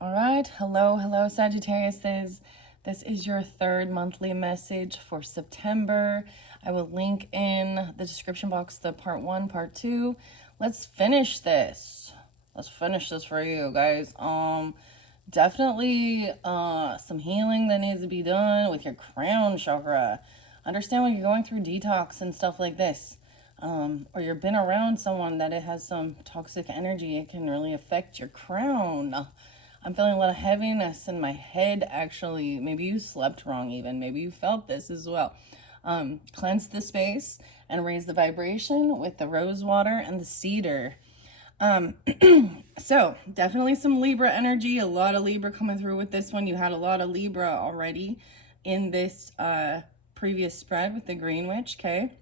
All right. Hello, Sagittariuses. This is your third monthly message for September. I will link in the description box the part one, part two. Let's finish this. Let's finish this for you guys. Definitely some healing that needs to be done with your crown chakra. Understand when you're going through detox and stuff like this. Or you've been around someone that it has some toxic energy, it can really affect your crown. I'm feeling a lot of heaviness in my head, actually. Maybe you slept wrong, even. Maybe you felt this as well. Cleanse the space and raise the vibration with the rose water and the cedar. So definitely some Libra energy, a lot of Libra coming through with this one. You had a lot of Libra already in this previous spread with the Green Witch, okay?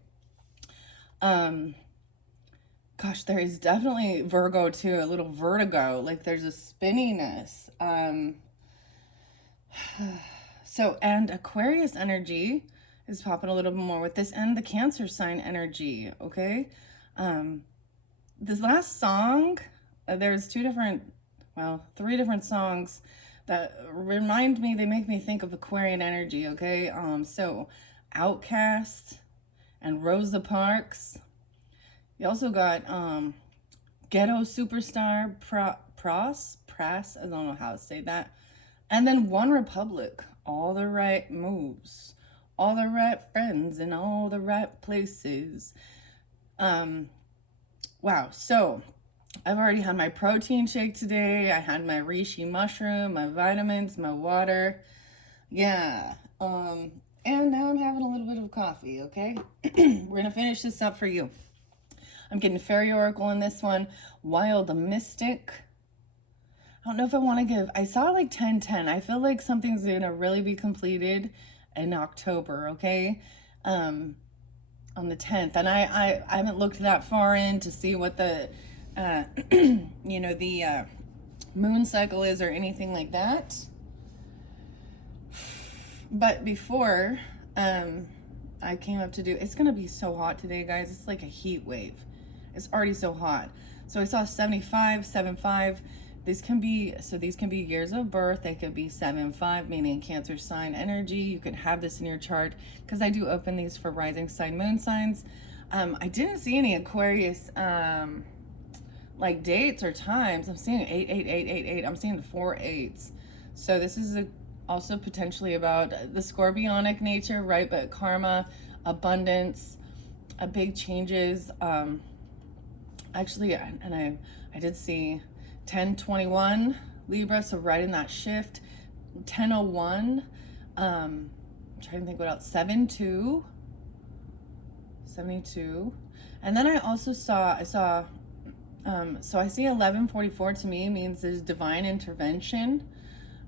Gosh, there is definitely Virgo too, a little vertigo, like there's a spinniness. So, and Aquarius energy is popping a little bit more with this, and the Cancer sign energy, okay? This last song, there's three different songs that remind me, they make me think of Aquarian energy, okay? So Outcast and Rosa Parks. You also got Ghetto Superstar Pras, I don't know how to say that. And then One Republic, All the Right Moves, All the Right Friends in All the Right Places. Wow, so I've already had my protein shake today. I had my reishi mushroom, my vitamins, my water. Yeah. And now I'm having a little bit of coffee, okay? We're gonna finish this up for you. I'm getting Faery Oracle in this one. Wild Mystic. I don't know if I want to give, I saw like 10-10. I feel like something's going to really be completed in October, okay? On the 10th. And I haven't looked that far in to see what the, the moon cycle is or anything like that. But before I came up to do, it's going to be so hot today, guys. It's like a heat wave. It's already so hot. So I saw 75, 75. These can be years of birth. They could be 7-5, meaning Cancer sign energy. You could have this in your chart because I do open these for rising sign, moon signs. I didn't see any Aquarius like dates or times. I'm seeing 8. I'm seeing 4 8s. So this is also potentially about the scorpionic nature, right? But karma, abundance, big changes. Actually, and I did see 1021 Libra, so right in that shift. 1001, I'm trying to think what else. 72, and then I also saw so I see 1144. To me means there's divine intervention,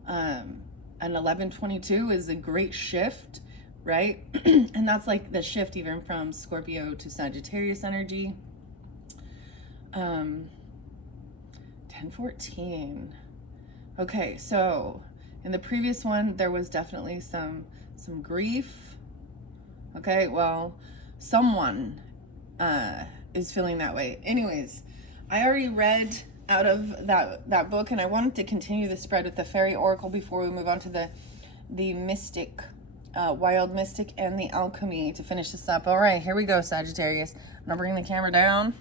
and 1122 is a great shift, right? And that's like the shift even from Scorpio to Sagittarius energy. 1014. Okay, so in the previous one there was definitely some grief. Okay, well, someone is feeling that way. Anyways, I already read out of that book, and I wanted to continue the spread with the Faery Oracle before we move on to the Mystic, Wild Mystic, and the Alchemy to finish this up. All right, here we go, Sagittarius. I'm gonna bring the camera down.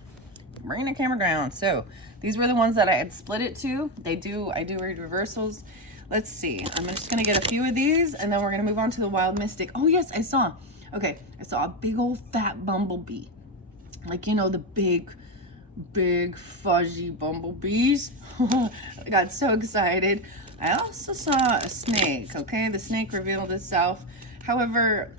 So these were the ones that I had split it to. I do read reversals. Let's see. I'm just gonna get a few of these, and then we're gonna move on to the Wild Mystic. Oh yes, I saw a big old fat bumblebee, like the big fuzzy bumblebees. I got so excited. I also saw a snake. Okay, the snake revealed itself. However,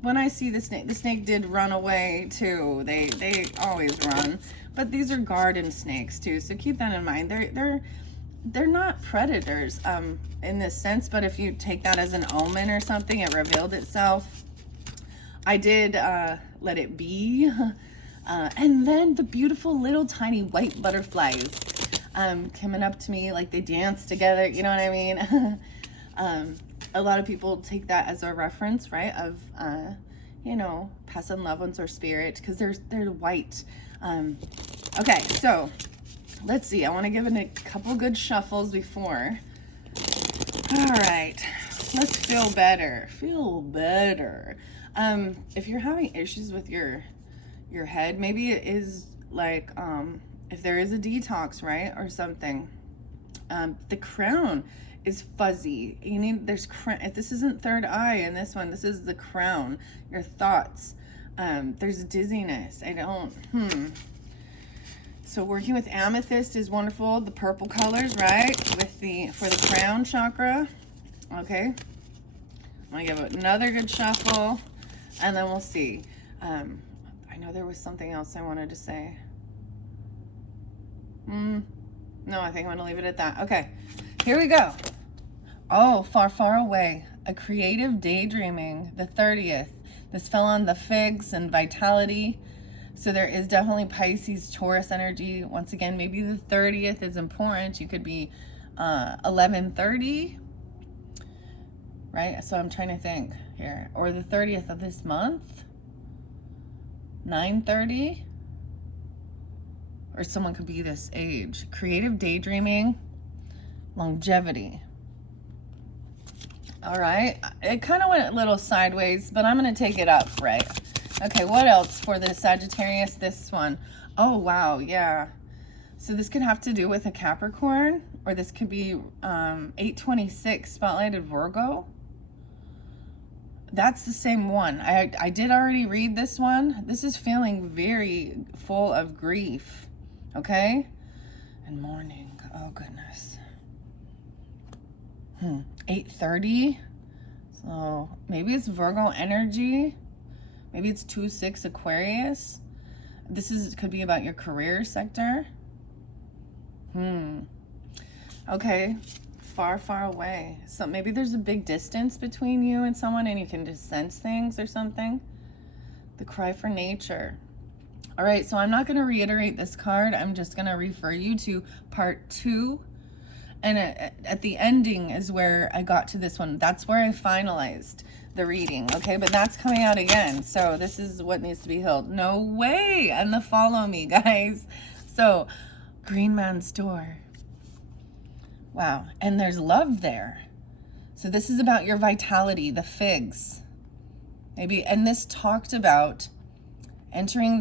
when I see the snake did run away too. They always run. But these are garden snakes too, so keep that in mind. They're not predators in this sense, but if you take that as an omen or something, it revealed itself. I did let it be. And then the beautiful little tiny white butterflies coming up to me, like they dance together, you know what I mean? A lot of people take that as a reference, right, of past loved ones or spirit, because they're white. Okay, so let's see. I want to give it a couple good shuffles before All right, let's feel better. Feel better. If you're having issues with your head, maybe it is like if there is a detox, right, or something. The crown is fuzzy. You need, if this isn't third eye in this one, this is the crown, your thoughts. There's dizziness. So working with amethyst is wonderful. The purple colors, right? For the crown chakra. Okay. I'm gonna give it another good shuffle, and then we'll see. I know there was something else I wanted to say. No, I think I'm gonna leave it at that. Okay, here we go. Oh, far, far away. A creative daydreaming, the 30th. This fell on the figs and vitality. So there is definitely Pisces, Taurus energy. Once again, maybe the 30th is important. You could be 11:30, right? So I'm trying to think here. Or the 30th of this month, 9:30. Or someone could be this age. Creative daydreaming, longevity. All right, it kind of went a little sideways, but I'm going to take it up, right? Okay, what else for the Sagittarius? This one. Oh, wow, yeah. So this could have to do with a Capricorn, or this could be 826, spotlighted Virgo. That's the same one. I did already read this one. This is feeling very full of grief, okay? And mourning, oh goodness. 830. So maybe it's Virgo energy. Maybe it's 2-6 Aquarius. Could be about your career sector. Okay. Far, far away. So maybe there's a big distance between you and someone, and you can just sense things or something. The cry for nature. All right, so I'm not going to reiterate this card. I'm just going to refer you to part 2. And at the ending is where I got to this one. That's where I finalized the reading, okay? But that's coming out again. So this is what needs to be healed. No way! And the follow me, guys. So, Green Man's Door. Wow. And there's love there. So this is about your vitality, the figs. Maybe, and this talked about entering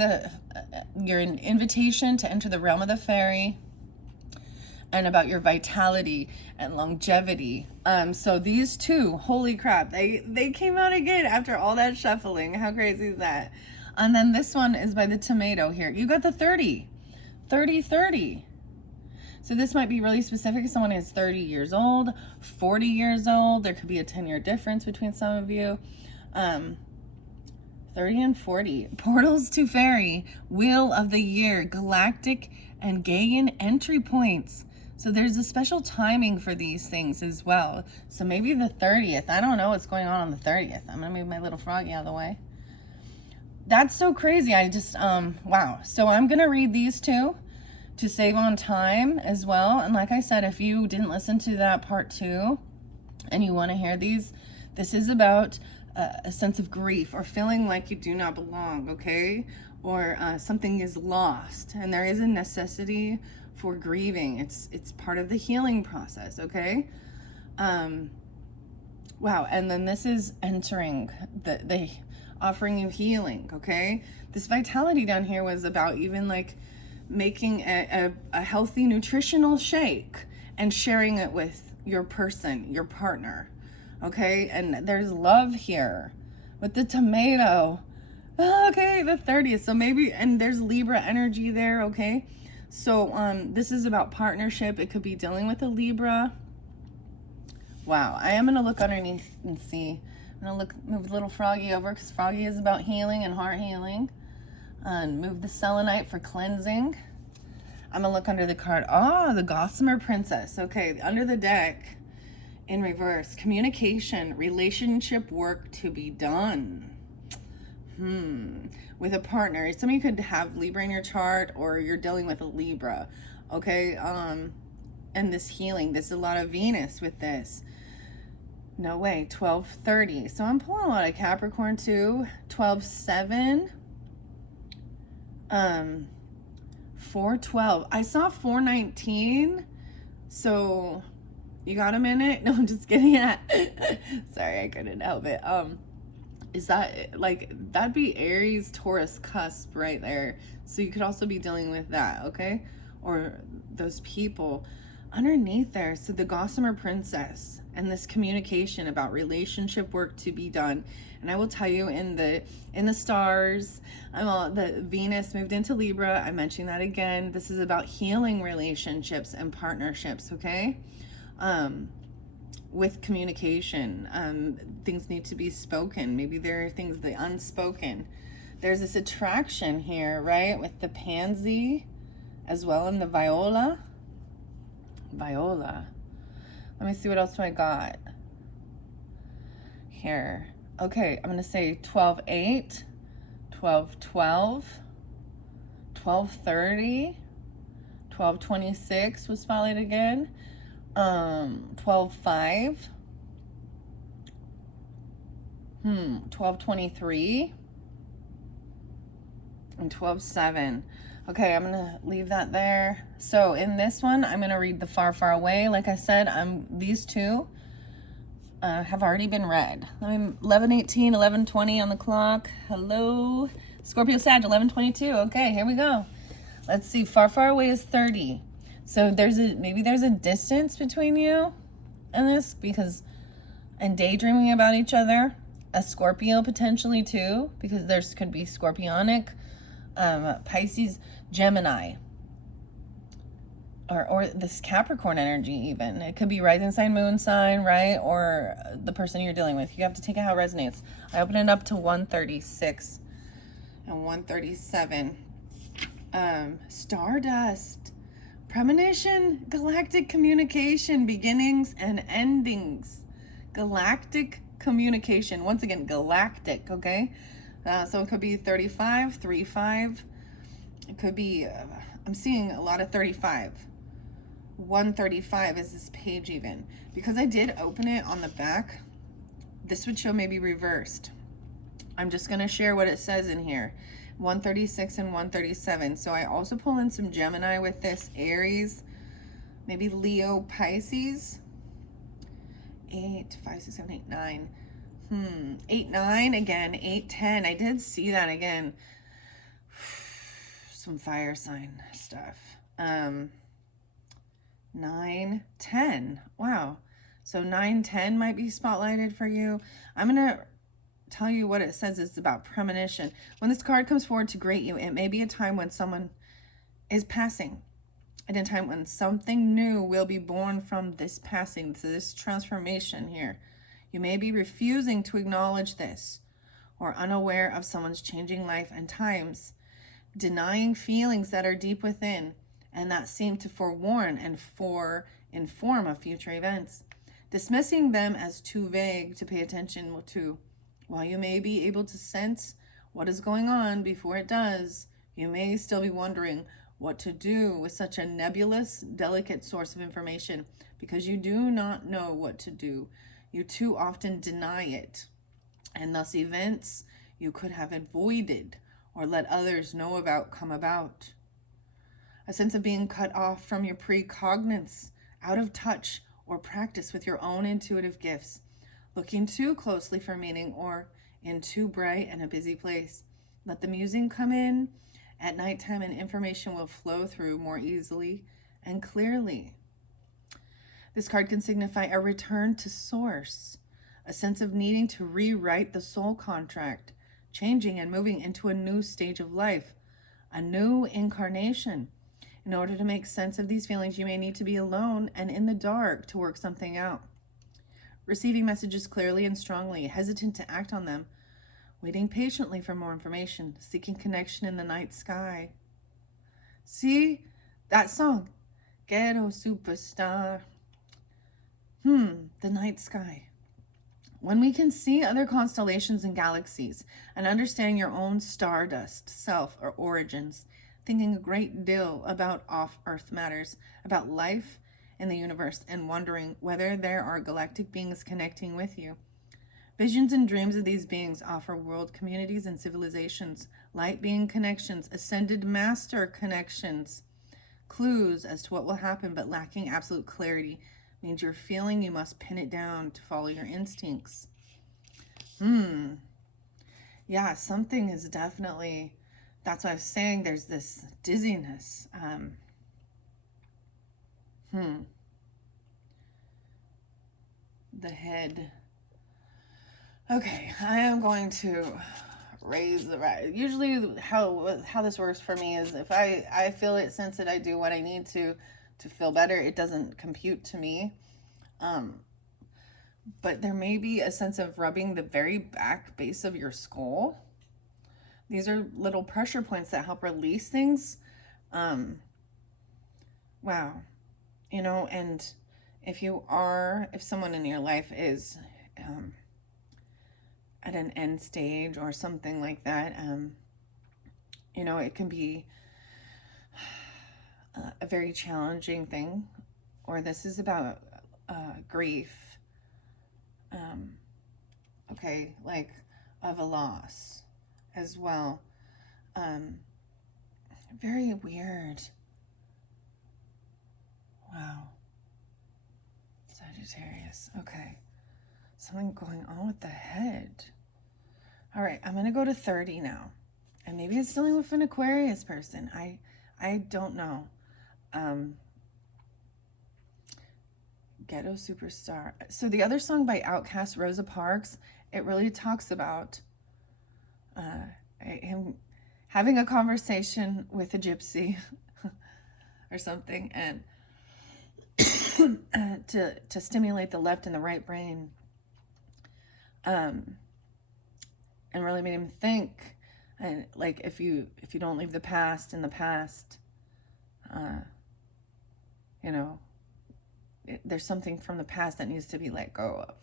your invitation to enter the realm of the fairy, and about your vitality and longevity. So these two, holy crap, they came out again after all that shuffling. How crazy is that? And then this one is by the tomato here. You got the 30. So this might be really specific. Someone is 30 years old, 40 years old. There could be a 10-year difference between some of you. 30 and 40. Portals to Fairy, Wheel of the Year, Galactic and Gaian entry points. So there's a special timing for these things as well. So maybe the 30th. I don't know what's going on the 30th. I'm going to move my little froggy out of the way. That's so crazy. I just, wow. So I'm going to read these two to save on time as well. And like I said, if you didn't listen to that part 2 and you want to hear these, this is about a sense of grief or feeling like you do not belong, okay? Or something is lost, and there is a necessity for grieving. It's part of the healing process, okay? Wow, and then this is entering the offering you healing, okay? This vitality down here was about even like making a healthy nutritional shake and sharing it with your person, your partner, okay? And there's love here with the tomato. Okay, the 30th. So maybe, and there's Libra energy there, okay? So this is about partnership. It could be dealing with a Libra. Wow, I am going to look underneath and see. I'm going to move little Froggy over because Froggy is about healing and heart healing. And move the selenite for cleansing. I'm going to look under the card. Oh, the Gossamer Princess. Okay, under the deck in reverse. Communication, relationship work to be done. With a partner. Some of you could have Libra in your chart, or you're dealing with a Libra, okay? And this healing, there's a lot of Venus with this. No way, 1230. So I'm pulling a lot of Capricorn too. 12-7. 412. I saw 419. So You got a minute? No, I'm just kidding. Yeah. Sorry, I couldn't help it. Is that like, that'd be Aries Taurus cusp right there. So you could also be dealing with that, okay? Or those people underneath there. So the Gossamer Princess and this communication about relationship work to be done. And I will tell you, in the stars, the Venus moved into Libra. I'm mentioning that again. This is about healing relationships and partnerships, okay? With communication, things need to be spoken. Maybe there are things, the unspoken. There's this attraction here, right, with the pansy as well, and the viola. Let me see, what else do I got here? Okay, I'm gonna say 12-8, 12-12, 12-30, 12-26 was spotlight again. 12-5, 12-23, and 12-7. Okay, I'm gonna leave that there. So in this one, I'm gonna read the Far, Far Away. Like I said, these two have already been read. 11:18, 11:20 on the clock. Hello, Scorpio Sag, 11:22. Okay, here we go. Let's see. Far, Far Away is 30. So maybe there's a distance between you and this, and daydreaming about each other. A Scorpio potentially too, because there could be Scorpionic, Pisces, Gemini, or this Capricorn energy even. It could be rising sign, moon sign, right? Or the person you're dealing with. You have to take it how it resonates. I open it up to 136 and 137. Stardust. Premonition, galactic communication, beginnings and endings. Galactic communication. Once again, galactic, okay? So it could be 35, 35. It could be, I'm seeing a lot of 35. 135 is this page even. Because I did open it on the back, this would show maybe reversed. I'm just going to share what it says in here. 136 and 137. So I also pull in some Gemini with this, Aries, maybe Leo, Pisces. 8, 5, 6, 7, 8, 9. 8, 9 again. 8, 10. I did see that again. Some fire sign stuff. 9, 10. Wow. So 9, 10 might be spotlighted for you. I'm gonna tell you what it says. It's about premonition. When this card comes forward to greet you, it may be a time when someone is passing, and a time when something new will be born from this passing, to this transformation here. You may be refusing to acknowledge this, or unaware of someone's changing life and times, denying feelings that are deep within and that seem to forewarn and inform of future events, dismissing them as too vague to pay attention to. While you may be able to sense what is going on before it does, you may still be wondering what to do with such a nebulous, delicate source of information, because you do not know what to do. You too often deny it, and thus events you could have avoided or let others know about come about. A sense of being cut off from your precognize, out of touch or practice with your own intuitive gifts, looking too closely for meaning, or in too bright and a busy place. Let the musing come in at nighttime, and information will flow through more easily and clearly. This card can signify a return to source, a sense of needing to rewrite the soul contract, changing and moving into a new stage of life, a new incarnation. In order to make sense of these feelings, you may need to be alone and in the dark to work something out. Receiving messages clearly and strongly, hesitant to act on them, waiting patiently for more information, seeking connection in the night sky. See that song, Ghetto Superstar. The night sky. When we can see other constellations and galaxies and understand your own stardust self or origins, thinking a great deal about off-earth matters, about life in the universe, and wondering whether there are galactic beings connecting with you. Visions and dreams of these beings offer world communities and civilizations, light being connections, ascended master connections, clues as to what will happen, but lacking absolute clarity, means you're feeling you must pin it down to follow your instincts. Yeah, something is definitely, that's what I was saying, there's this dizziness. The head. Okay, I am going to raise the right. Usually how this works for me is if I feel it, sense it, I do what I need to feel better. It doesn't compute to me. But there may be a sense of rubbing the very back base of your skull. These are little pressure points that help release things. Wow. You know, and if someone in your life is at an end stage or something like that, you know, it can be a very challenging thing. Or this is about grief. Okay, like of a loss as well. Very weird. Wow. Sagittarius. Okay. Something going on with the head. All right, I'm going to go to 30 now. And maybe it's dealing with an Aquarius person. I don't know. Ghetto Superstar. So the other song by Outkast, Rosa Parks, it really talks about him having a conversation with a gypsy or something, and to stimulate the left and the right brain, and really made him think. And like if you don't leave the past in the past, you know, there's something from the past that needs to be let go of.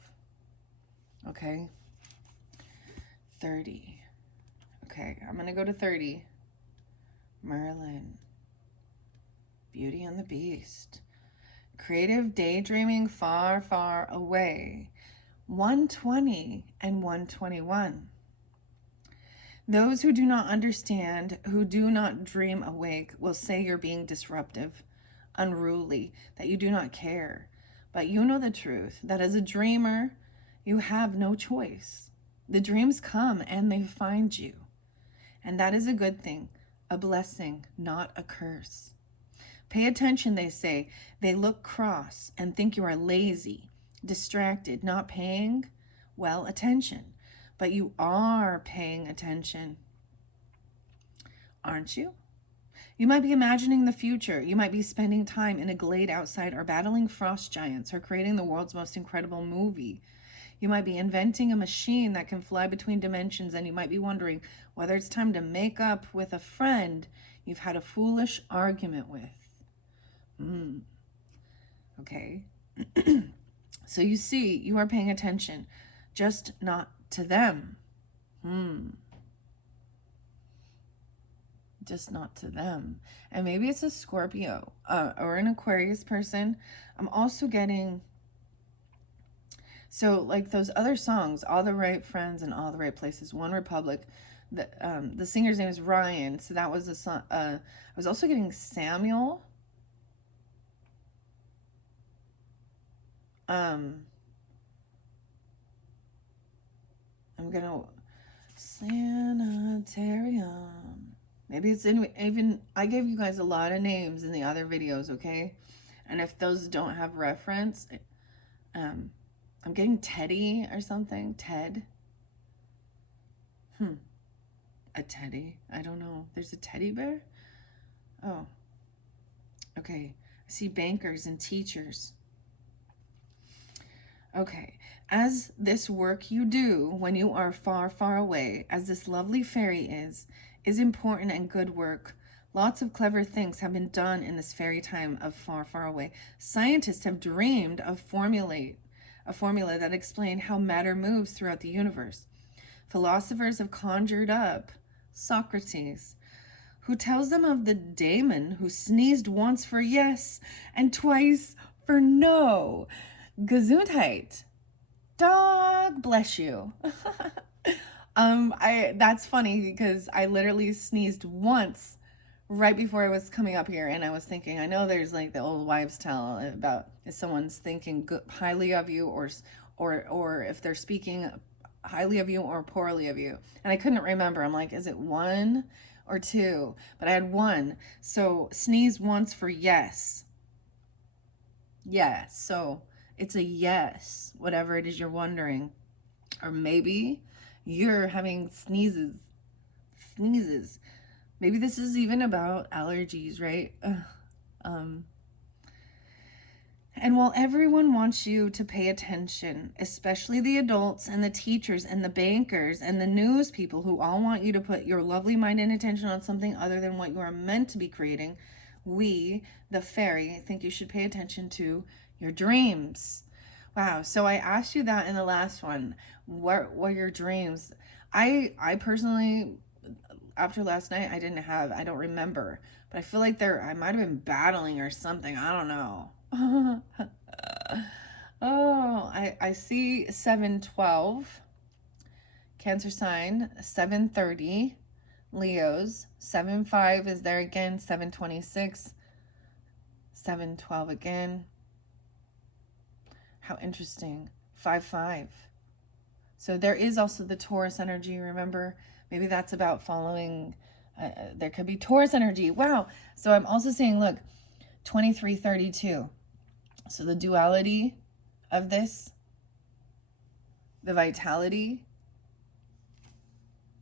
Okay. 30. Okay, I'm gonna go to 30. Merlin. Beauty and the Beast. Creative daydreaming far, far away. 120 and 121. Those who do not understand, who do not dream awake, will say you're being disruptive, unruly, that you do not care. But you know the truth, that as a dreamer, you have no choice. The dreams come and they find you. And that is a good thing, a blessing, not a curse. Pay attention, they say. They look cross and think you are lazy, distracted, not paying, well, attention. But you are paying attention, aren't you? You might be imagining the future. You might be spending time in a glade outside or battling frost giants or creating the world's most incredible movie. You might be inventing a machine that can fly between dimensions, and you might be wondering whether it's time to make up with a friend you've had a foolish argument with. Okay. So you see, you are paying attention, just not to them. Just not to them. And maybe it's a Scorpio or an Aquarius person. I'm also getting, so like those other songs, All the Right Friends and All the Right Places, One Republic, the singer's name is Ryan. So that was a song. I was also getting Samuel. I'm gonna Sanitarium. Maybe it's even I gave you guys a lot of names in the other videos, okay? And if those don't have reference, I'm getting Teddy or something. Ted. A teddy. I don't know. There's a teddy bear? Oh. Okay. I see bankers and teachers. Okay, as this work you do when you are far, far away, as this lovely fairy is important and good work. Lots of clever things have been done in this fairy time of far, far away. Scientists have dreamed of a formula that explain how matter moves throughout the universe. Philosophers have conjured up Socrates, who tells them of the daemon who sneezed once for yes and twice for no. Gesundheit. Dog bless you. That's funny because I literally sneezed once right before I was coming up here, and I was thinking, I know there's like the old wives' tale about if someone's thinking highly of you, or if they're speaking highly of you or poorly of you. And I couldn't remember. I'm like, is it one or two? But I had one. So sneeze once for yes. Yes. So it's a yes, whatever it is you're wondering. Or maybe you're having sneezes. Maybe this is even about allergies, right? And while everyone wants you to pay attention, especially the adults and the teachers and the bankers and the news people who all want you to put your lovely mind and attention on something other than what you are meant to be creating, we, the fairy, think you should pay attention to your dreams. Wow. So I asked you that in the last one. What were your dreams? I personally, after last night, I don't remember, but I feel like I might have been battling or something. I don't know. Oh, I see 712, Cancer sign, 730, Leos, 75 is there again, 726, 712 again. How interesting. 55. So there is also the Taurus energy, remember? Maybe that's about following, there could be Taurus energy. Wow. So I'm also seeing, look, 2332. So the duality of this, the vitality,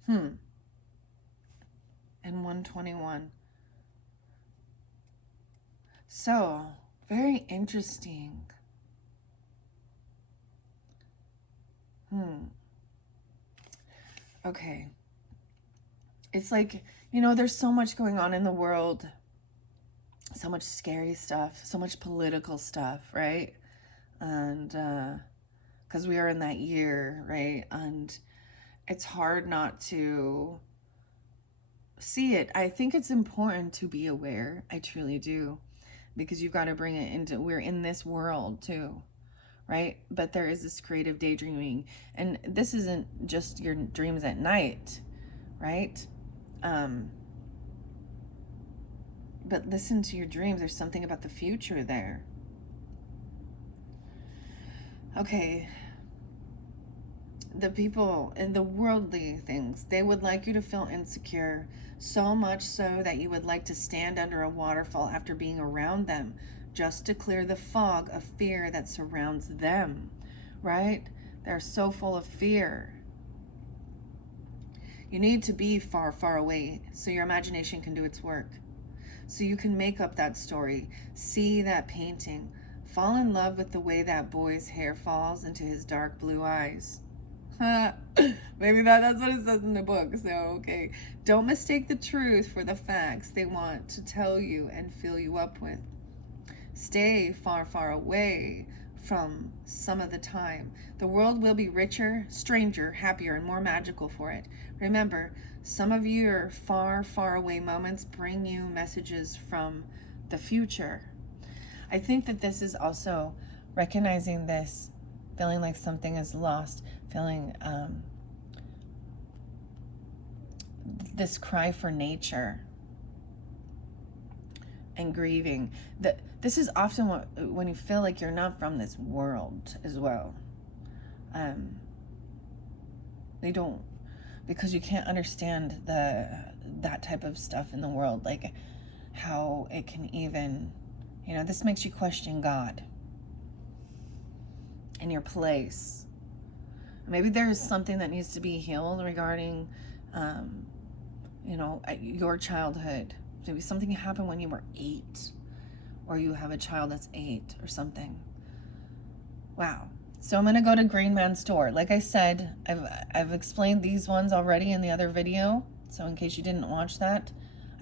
and 121. So very interesting. Okay. It's like, there's so much going on in the world. So much scary stuff, so much political stuff, right? And because we are in that year, right? And it's hard not to see it. I think it's important to be aware. I truly do. Because you've got to bring it into, we're in this world too, right? But there is this creative daydreaming. And this isn't just your dreams at night, right? But listen to your dreams. There's something about the future there. Okay. The people in the worldly things, they would like you to feel insecure, so much so that you would like to stand under a waterfall after being around them, just to clear the fog of fear that surrounds them, right? They're so full of fear. You need to be far, far away so your imagination can do its work. So you can make up that story, see that painting, fall in love with the way that boy's hair falls into his dark blue eyes. Maybe that's what it says in the book. So, okay. Don't mistake the truth for the facts they want to tell you and fill you up with. Stay far, far away from some of the time. The world will be richer, stranger, happier, and more magical for it. Remember, some of your far, far away moments bring you messages from the future. I think that this is also recognizing this, feeling like something is lost, feeling this cry for nature and grieving. This is often when you feel like you're not from this world as well. They don't, because you can't understand that type of stuff in the world, like how it can even, this makes you question God and your place. Maybe there's something that needs to be healed regarding, your childhood. Maybe something happened when you were 8, or you have a child that's 8 or something. Wow. So I'm going to go to Green Man's Door. Like I said, I've explained these ones already in the other video. So in case you didn't watch that,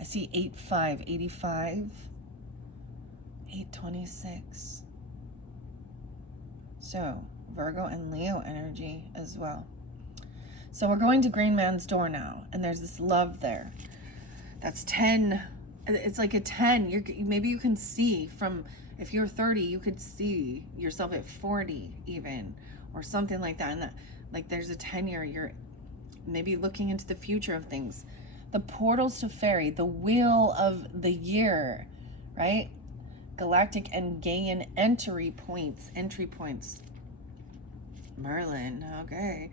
I see 8585, 826. So Virgo and Leo energy as well. So we're going to Green Man's Door now, and there's this love there. That's 10. It's like a 10. Maybe you can see from, if you're 30, you could see yourself at 40 even, or something like that. And that, like, there's a 10-year, you're maybe looking into the future of things. The portals to Faery, the wheel of the year, right? Galactic and Gaian entry points. Merlin, okay.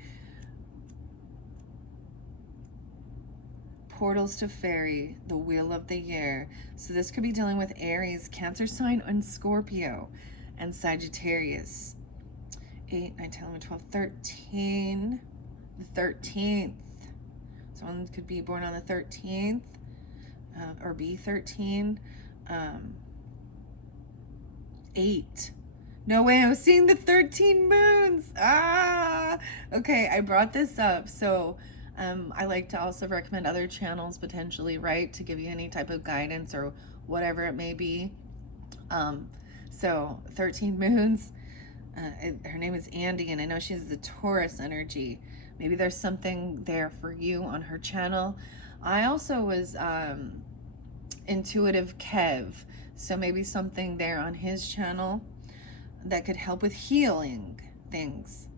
Portals to Faery, the wheel of the year. So this could be dealing with Aries, Cancer sign, and Scorpio, and Sagittarius. 8, 9, 10, 11, 12, 13. The 13th. Someone could be born on the 13th, or be 13. 8. No way, I was seeing the 13 moons. Okay, I brought this up. So I like to also recommend other channels potentially, right, to give you any type of guidance or whatever it may be. So 13 moons. Her name is Andy, and I know she has the Taurus energy. Maybe there's something there for you on her channel. I also was Intuitive Kev, so maybe something there on his channel that could help with healing things.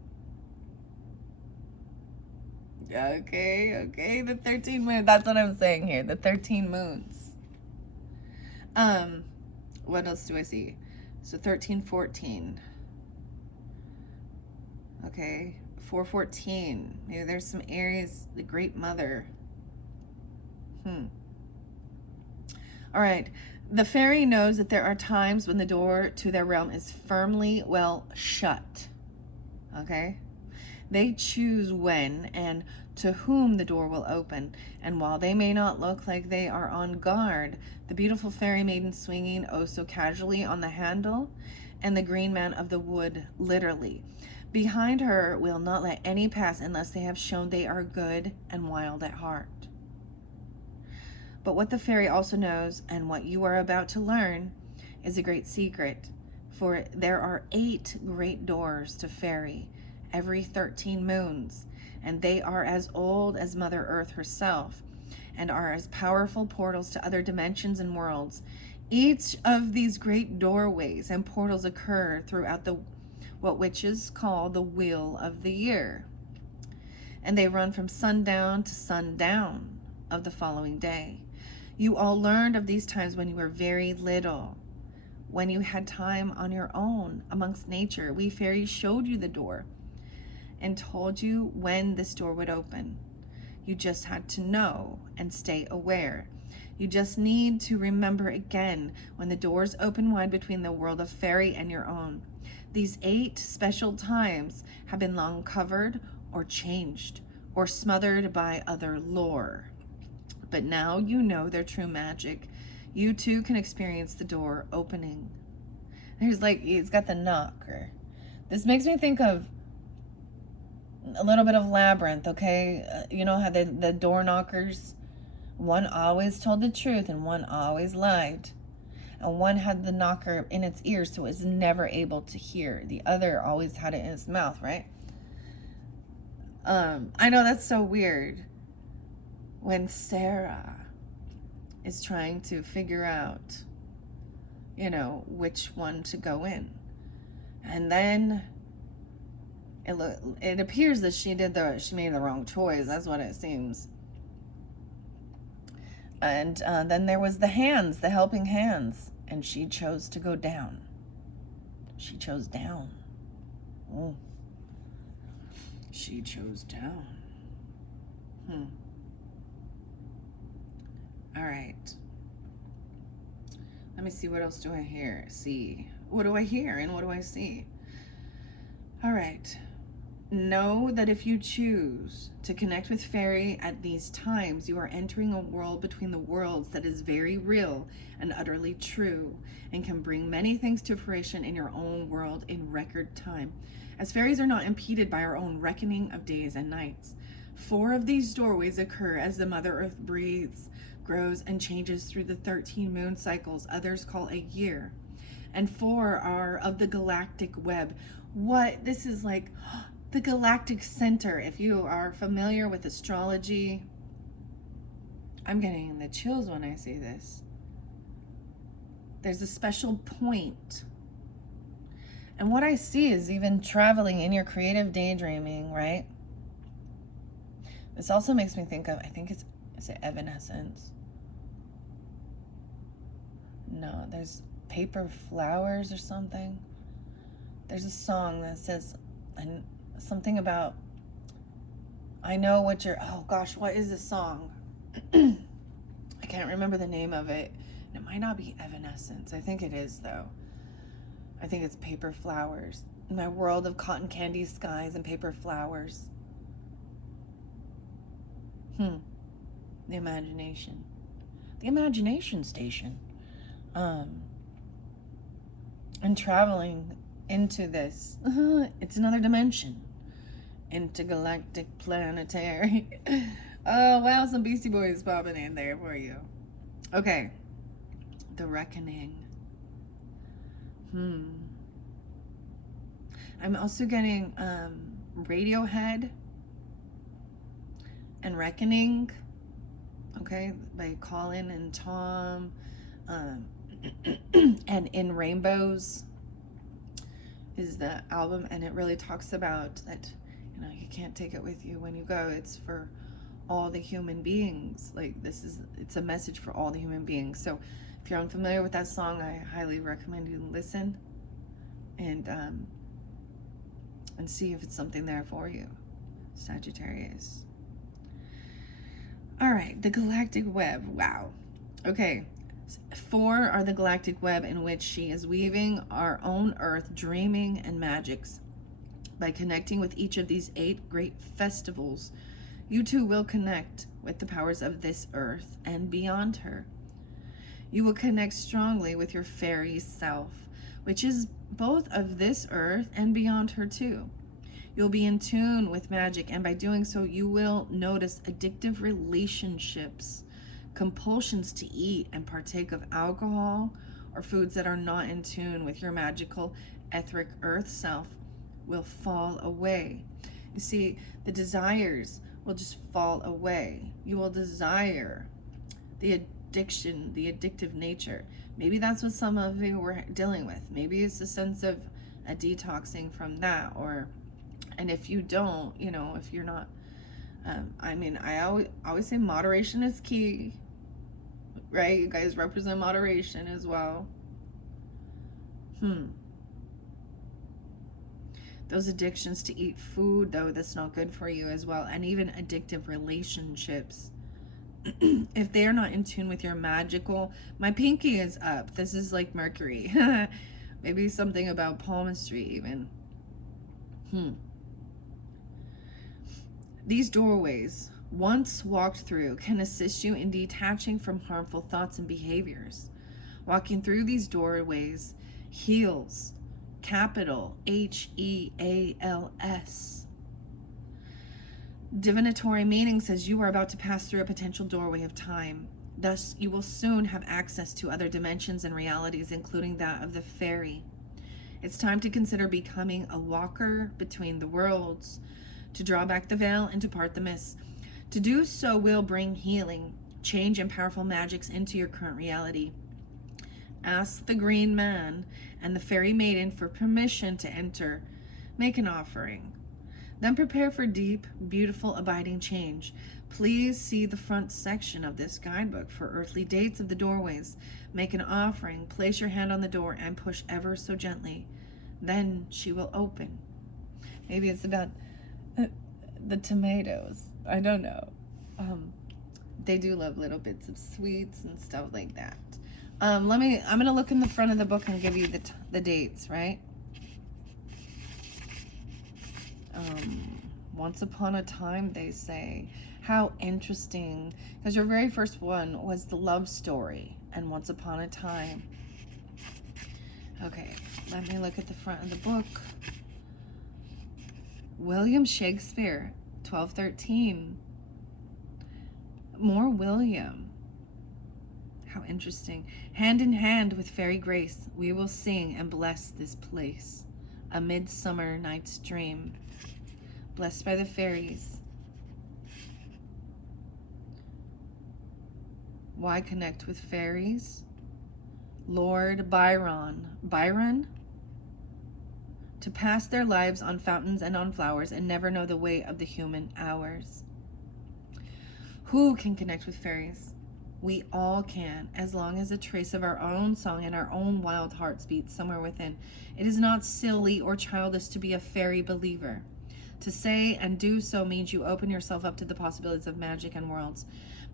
Okay, the 13 moons. That's what I'm saying here, the 13 moons. What else do I see? So 13, 14. Okay, 414. Maybe there's some Aries, the Great Mother. All right. The fairy knows that there are times when the door to their realm is firmly, shut. Okay? They choose when and to whom the door will open. And while they may not look like they are on guard, the beautiful fairy maiden swinging oh so casually on the handle, and the green man of the wood, literally, behind her, will not let any pass unless they have shown they are good and wild at heart. But what the fairy also knows, and what you are about to learn, is a great secret. For there are 8 great doors to Faery every 13 moons, and they are as old as Mother Earth herself, and are as powerful portals to other dimensions and worlds. Each of these great doorways and portals occur throughout what witches call the wheel of the year, and they run from sundown to sundown of the following day. You all learned of these times when you were very little, when you had time on your own amongst nature. We fairies showed you the door and told you when this door would open. You just had to know and stay aware. You just need to remember again when the doors open wide between the world of Faery and your own. These 8 special times have been long covered or changed or smothered by other lore. But now you know their true magic. You too can experience the door opening. There's it's got the knocker. This makes me think of a little bit of Labyrinth, okay? You know how the door knockers, one always told the truth and one always lied. And one had the knocker in its ears, so it was never able to hear. The other always had it in its mouth, right? I know that's so weird. When Sarah is trying to figure out, which one to go in. And then it appears that she made the wrong choice. That's what it seems. And then there was the hands, the helping hands, and she chose to go down. She chose down. Oh. She chose down. All right. Let me see, what else do I see? What do I hear and what do I see? All right. Know that if you choose to connect with Faery at these times, you are entering a world between the worlds that is very real and utterly true, and can bring many things to fruition in your own world in record time, as fairies are not impeded by our own reckoning of days and nights. 4 of these doorways occur as the Mother Earth breathes, grows, and changes through the 13 moon cycles others call a year, and 4 are of the galactic web. This is like the galactic center. If you are familiar with astrology, I'm getting the chills when I see this. There's a special point. And what I see is even traveling in your creative daydreaming, right? This also makes me think of, I think it's Is it evanescence? No, there's paper flowers or something. There's a song that says something about, I know what you're, oh gosh, what is this song? I can't remember the name of it. It might not be evanescence. I think it is, though. I think it's paper flowers. In my world of cotton candy skies and paper flowers. The imagination. The imagination station. And traveling into this. It's another dimension. Intergalactic planetary. Oh, wow, some Beastie Boys popping in there for you. Okay. The Reckoning. I'm also getting Radiohead and Reckoning. Okay, by Colin and Tom. And In Rainbows is the album, and it really talks about that, you know, you can't take it with you when you go. It's for all the human beings. Like, it's a message for all the human beings. So if you're unfamiliar with that song, I highly recommend you listen and see if it's something there for you. Sagittarius. All right, the galactic web. Wow. Okay. 4 are the galactic web in which she is weaving our own earth, dreaming and magics. By connecting with each of these 8 great festivals, you too will connect with the powers of this earth and beyond her. You will connect strongly with your fairy self, which is both of this earth and beyond her too. You'll be in tune with magic, and by doing so, you will notice addictive relationships, compulsions to eat and partake of alcohol or foods that are not in tune with your magical etheric earth self will fall away. You see, the desires will just fall away. You will desire the addiction, the addictive nature. Maybe that's what some of you were dealing with. Maybe it's a sense of a detoxing from that, and if you don't, you know, if you're not, I always say moderation is key, right? You guys represent moderation as well. Those addictions to eat food, though, that's not good for you as well, and even addictive relationships. If they are not in tune with your magical, my pinky is up. This is like Mercury. Maybe something about palmistry even. These doorways, once walked through, can assist you in detaching from harmful thoughts and behaviors. Walking through these doorways heals. Capital HEALS. Divinatory meaning says you are about to pass through a potential doorway of time. Thus, you will soon have access to other dimensions and realities, including that of the Faery. It's time to consider becoming a walker between the worlds, to draw back the veil and to part the mist. To do so will bring healing, change, and powerful magics into your current reality. Ask the Green Man and the Fairy Maiden for permission to enter. Make an offering. Then prepare for deep, beautiful, abiding change. Please see the front section of this guidebook for earthly dates of the doorways. Make an offering, place your hand on the door, and push ever so gently. Then she will open. Maybe it's about the tomatoes. I don't know. They do love little bits of sweets and stuff like that. I'm gonna look in the front of the book and give you the dates, right? Once upon a time, they say. How interesting. Because your very first one was the love story, and once upon a time. Okay, let me look at the front of the book. William Shakespeare, 1213. More William. How interesting. Hand in hand with fairy grace, we will sing and bless this place. A midsummer night's dream. Blessed by the fairies. Why connect with fairies? Lord Byron? To pass their lives on fountains and on flowers and never know the way of the human hours. Who can connect with fairies? We all can, as long as a trace of our own song and our own wild hearts beats somewhere within. It is not silly or childish to be a fairy believer. To say and do so means you open yourself up to the possibilities of magic and worlds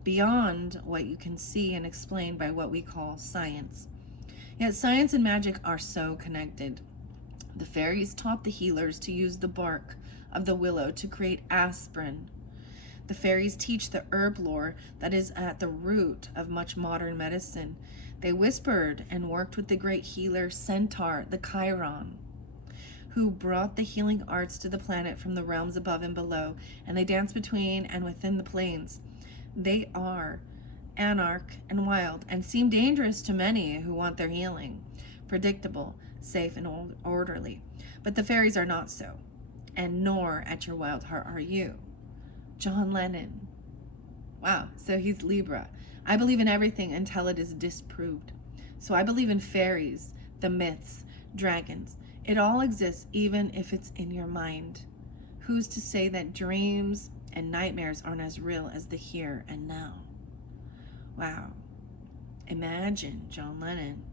beyond what you can see and explain by what we call science. Yet science and magic are so connected. The fairies taught the healers to use the bark of the willow to create aspirin. The fairies teach the herb lore that is at the root of much modern medicine. They whispered and worked with the great healer Centaur, the Chiron, who brought the healing arts to the planet from the realms above and below, and they dance between and within the planes. They are anarch and wild, and seem dangerous to many who want their healing, predictable, safe, and orderly. But the fairies are not so, and nor at your wild heart are you. John Lennon. Wow, so he's Libra. I believe in everything until it is disproved. So I believe in fairies, the myths, dragons. It all exists even if it's in your mind. Who's to say that dreams and nightmares aren't as real as the here and now? Wow. Imagine John Lennon.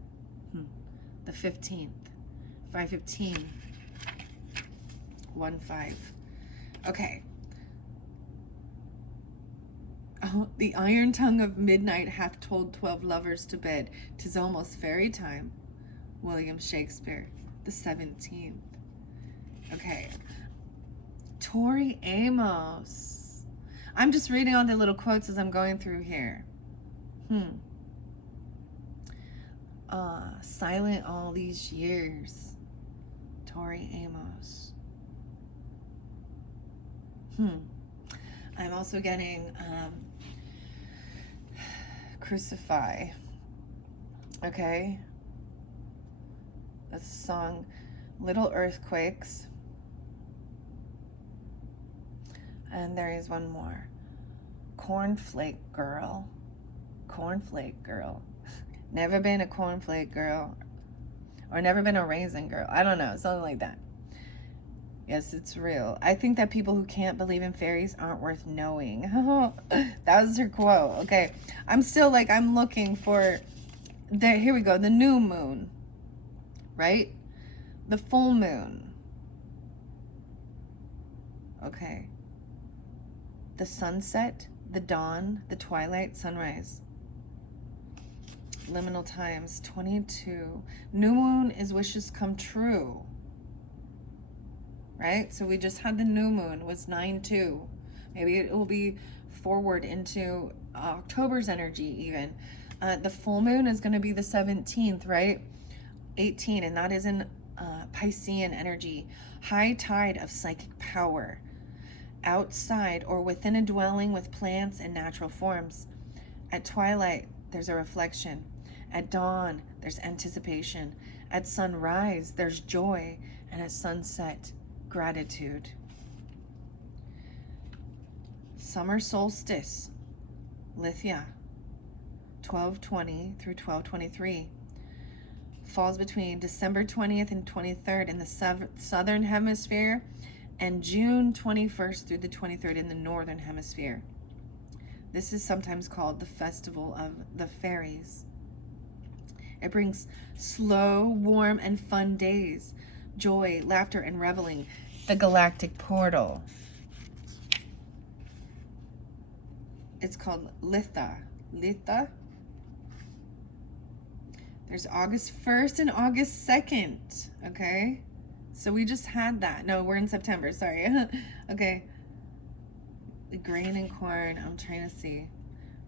The 15th. 5:15. 1:5. Okay. Oh, the iron tongue of midnight hath told 12 lovers to bed. 'Tis almost fairy time. William Shakespeare, the 17th. Okay. Tori Amos. I'm just reading all the little quotes as I'm going through here. Silent all these years. Tori Amos. I'm also getting Crucify. Okay. That's a song. Little Earthquakes. And there is one more. Cornflake Girl. Cornflake Girl. Never been a cornflake girl. Or never been a raisin girl. I don't know. Something like that. Yes, it's real. I think that people who can't believe in fairies aren't worth knowing. That was her quote. Okay. I'm still like, I'm looking for, there. Here we go. The new moon. Right? The full moon. Okay. The sunset, the dawn, the twilight, sunrise. Liminal times, 22. New moon is wishes come true. Right? So we just had the new moon, was 9/2. Maybe it will be forward into October's energy even. The full moon is going to be the 17th, right? 18, and that is in Piscean energy. High tide of psychic power. Outside or within a dwelling with plants and natural forms. At twilight, there's a reflection. At dawn, there's anticipation. At sunrise, there's joy. And at sunset, gratitude. Summer solstice, Lithia, 12/20 through 12/23. Falls between December 20th and 23rd in the southern hemisphere and June 21st through the 23rd in the northern hemisphere. This is sometimes called the Festival of the Fairies. It brings slow, warm, and fun days, joy, laughter, and reveling. The Galactic Portal. It's called Litha. Litha. There's August 1st and August 2nd. Okay? So we just had that. No, we're in September. Sorry. Okay. The grain and corn. I'm trying to see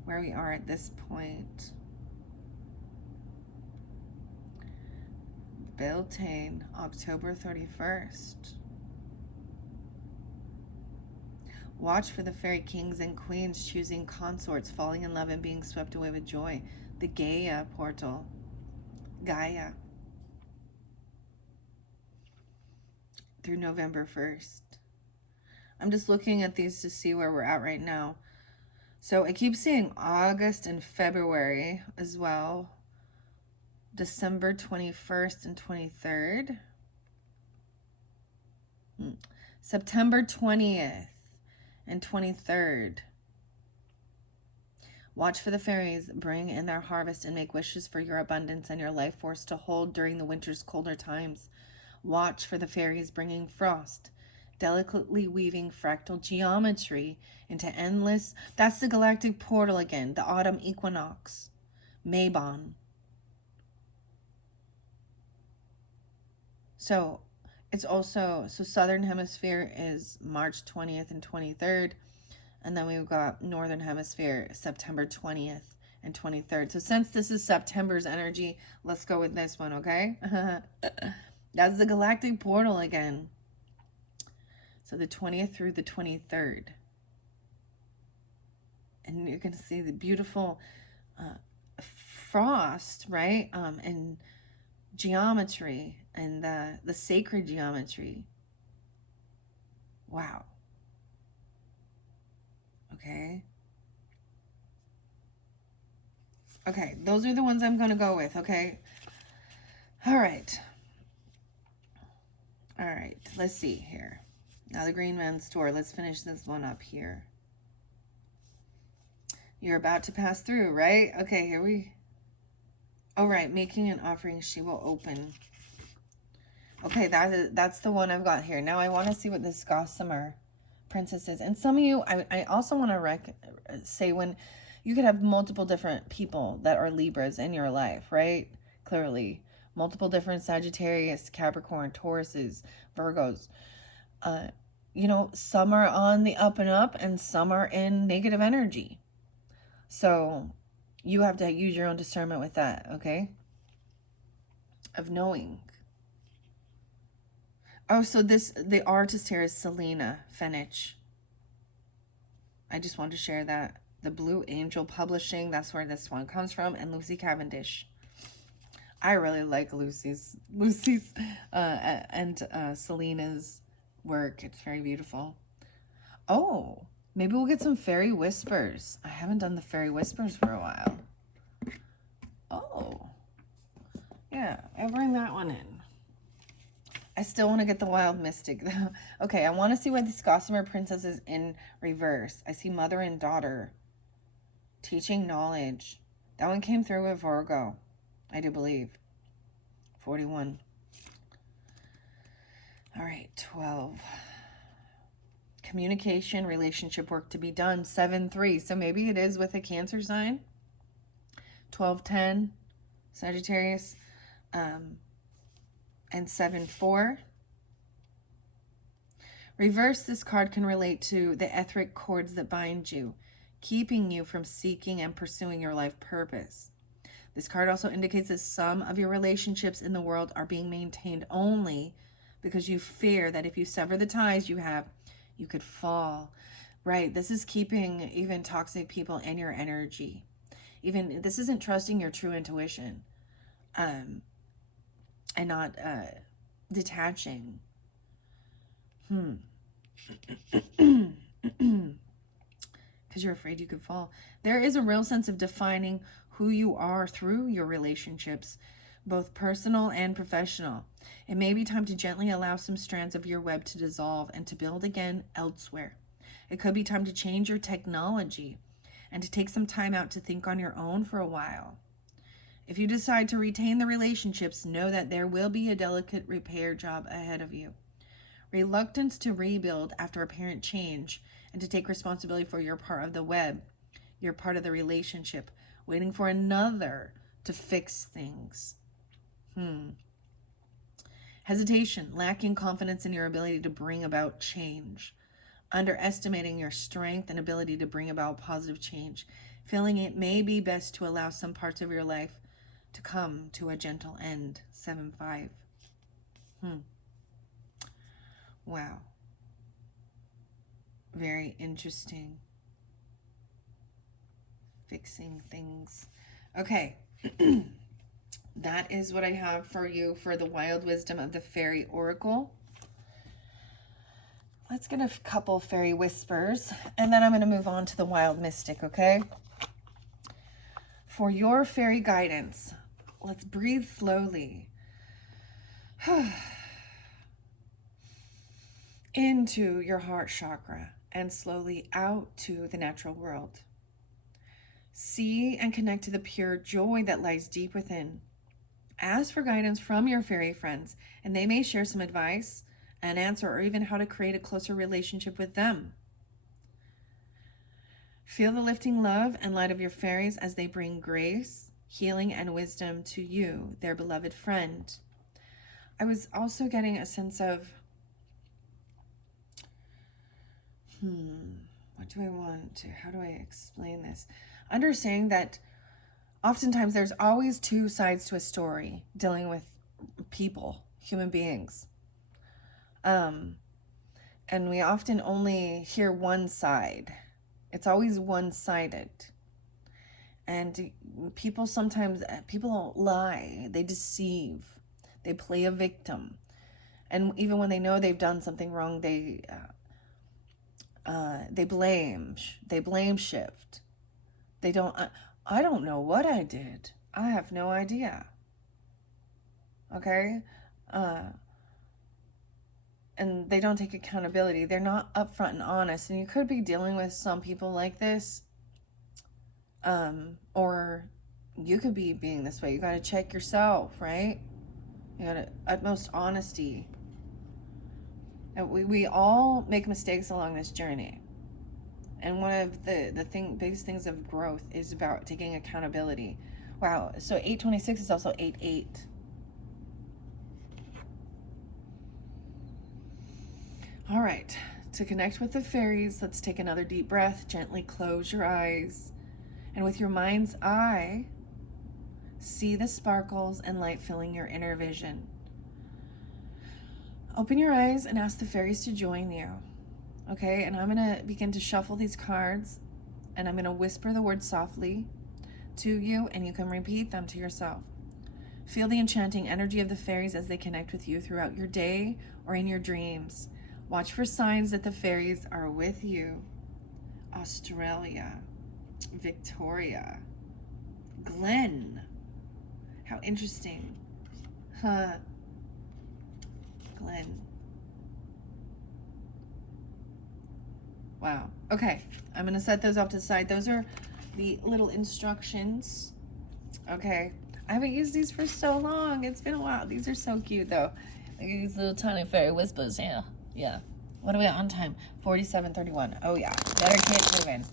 where we are at this point. Beltane, October 31st. Watch for the fairy kings and queens choosing consorts, falling in love and being swept away with joy. The Gaia portal. Gaia. Through November 1st. I'm just looking at these to see where we're at right now. So I keep seeing August and February as well. December 21st and 23rd. September 20th and 23rd. Watch for the fairies bring in their harvest and make wishes for your abundance and your life force to hold during the winter's colder times. Watch for the fairies bringing frost, delicately weaving fractal geometry into endless. That's the galactic portal again, the autumn equinox. Mabon. So it's also, so Southern Hemisphere is March 20th and 23rd. And then we've got Northern Hemisphere, September 20th and 23rd. So since this is September's energy, let's go with this one, okay? That's the galactic portal again. So the 20th through the 23rd. And you're going to see the beautiful frost, right? And geometry and the sacred geometry. Wow. Okay. Okay, those are the ones I'm going to go with, okay? All right. All right, let's see here. Now the Green Man's Store. Let's finish this one up here. You're about to pass through, right? Okay, here we... Oh, right, making an offering, she will open. Okay, that's the one I've got here. Now I want to see what this Gossamer Princess is. And some of you, I also want to say when you could have multiple different people that are Libras in your life, right? Clearly. Multiple different Sagittarius, Capricorn, Tauruses, Virgos. You know, some are on the up and up and some are in negative energy. So you have to use your own discernment with that, okay? Of knowing. Oh, so the artist here is Selena Fenich. I just wanted to share that. The Blue Angel Publishing, that's where this one comes from, and Lucy Cavendish. I really like Lucy's and Selena's work. It's very beautiful. Oh, maybe we'll get some Fairy Whispers. I haven't done the Fairy Whispers for a while. Oh, yeah, I'll bring that one in. I still want to get the Wild Mystic, though. Okay, I want to see why this Gossamer Princess is in reverse. I see mother and daughter. Teaching knowledge. That one came through with Virgo, I do believe. 41. All right, 12. Communication, relationship work to be done. 7-3. So maybe it is with a Cancer sign. 12-10. Sagittarius. And 7-4. Reverse, this card can relate to the etheric cords that bind you, keeping you from seeking and pursuing your life purpose. This card also indicates that some of your relationships in the world are being maintained only because you fear that if you sever the ties you have, you could fall. Right, this is keeping even toxic people in your energy. Even, this isn't trusting your true intuition. And not detaching. Because you're afraid you could fall. There is a real sense of defining who you are through your relationships, both personal and professional. It may be time to gently allow some strands of your web to dissolve and to build again elsewhere. It could be time to change your technology and to take some time out to think on your own for a while. If you decide to retain the relationships, know that there will be a delicate repair job ahead of you. Reluctance to rebuild after apparent change and to take responsibility for your part of the web, your part of the relationship, waiting for another to fix things. Hesitation, lacking confidence in your ability to bring about change, underestimating your strength and ability to bring about positive change, feeling it may be best to allow some parts of your life to come to a gentle end. 7-5. Wow. Very interesting. Fixing things. Okay. That is what I have for you for the Wild Wisdom of the Fairy Oracle. Let's get a couple Fairy Whispers, and then I'm going to move on to the Wild Mystic, okay? For your fairy guidance, let's breathe slowly. Into your heart chakra and slowly out to the natural world. See and connect to the pure joy that lies deep within. Ask for guidance from your fairy friends, and they may share some advice, an answer, or even how to create a closer relationship with them. Feel the lifting love and light of your fairies as they bring grace, healing, and wisdom to you, their beloved friend. I was also getting a sense of, what do I want to, how do I explain this? Understanding that oftentimes there's always two sides to a story dealing with people, human beings. And we often only hear one side. It's always one-sided. And people sometimes, people lie, they deceive, they play a victim. And even when they know they've done something wrong, they blame shift. They don't, I don't know what I did. I have no idea. Okay? And they don't take accountability. They're not upfront and honest. And you could be dealing with some people like this. Or you could be being this way. You got to check yourself, right? You got to utmost honesty. And we all make mistakes along this journey. And one of the biggest things of growth is about taking accountability. Wow. So 826 is also 88. All right. To connect with the fairies, let's take another deep breath. Gently close your eyes. And with your mind's eye, see the sparkles and light filling your inner vision. Open your eyes and ask the fairies to join you. Okay, and I'm going to begin to shuffle these cards, and I'm going to whisper the words softly to you, and you can repeat them to yourself. Feel the enchanting energy of the fairies as they connect with you throughout your day or in your dreams. Watch for signs that the fairies are with you. Australia. Victoria. Glenn. How interesting. Huh. Glenn. Wow. Okay. I'm going to set those off to the side. Those are the little instructions. Okay. I haven't used these for so long. It's been a while. These are so cute, though. Look at these little tiny fairy whispers. Yeah. Yeah. What are we on time? 47:31. Oh, yeah. Better keep moving.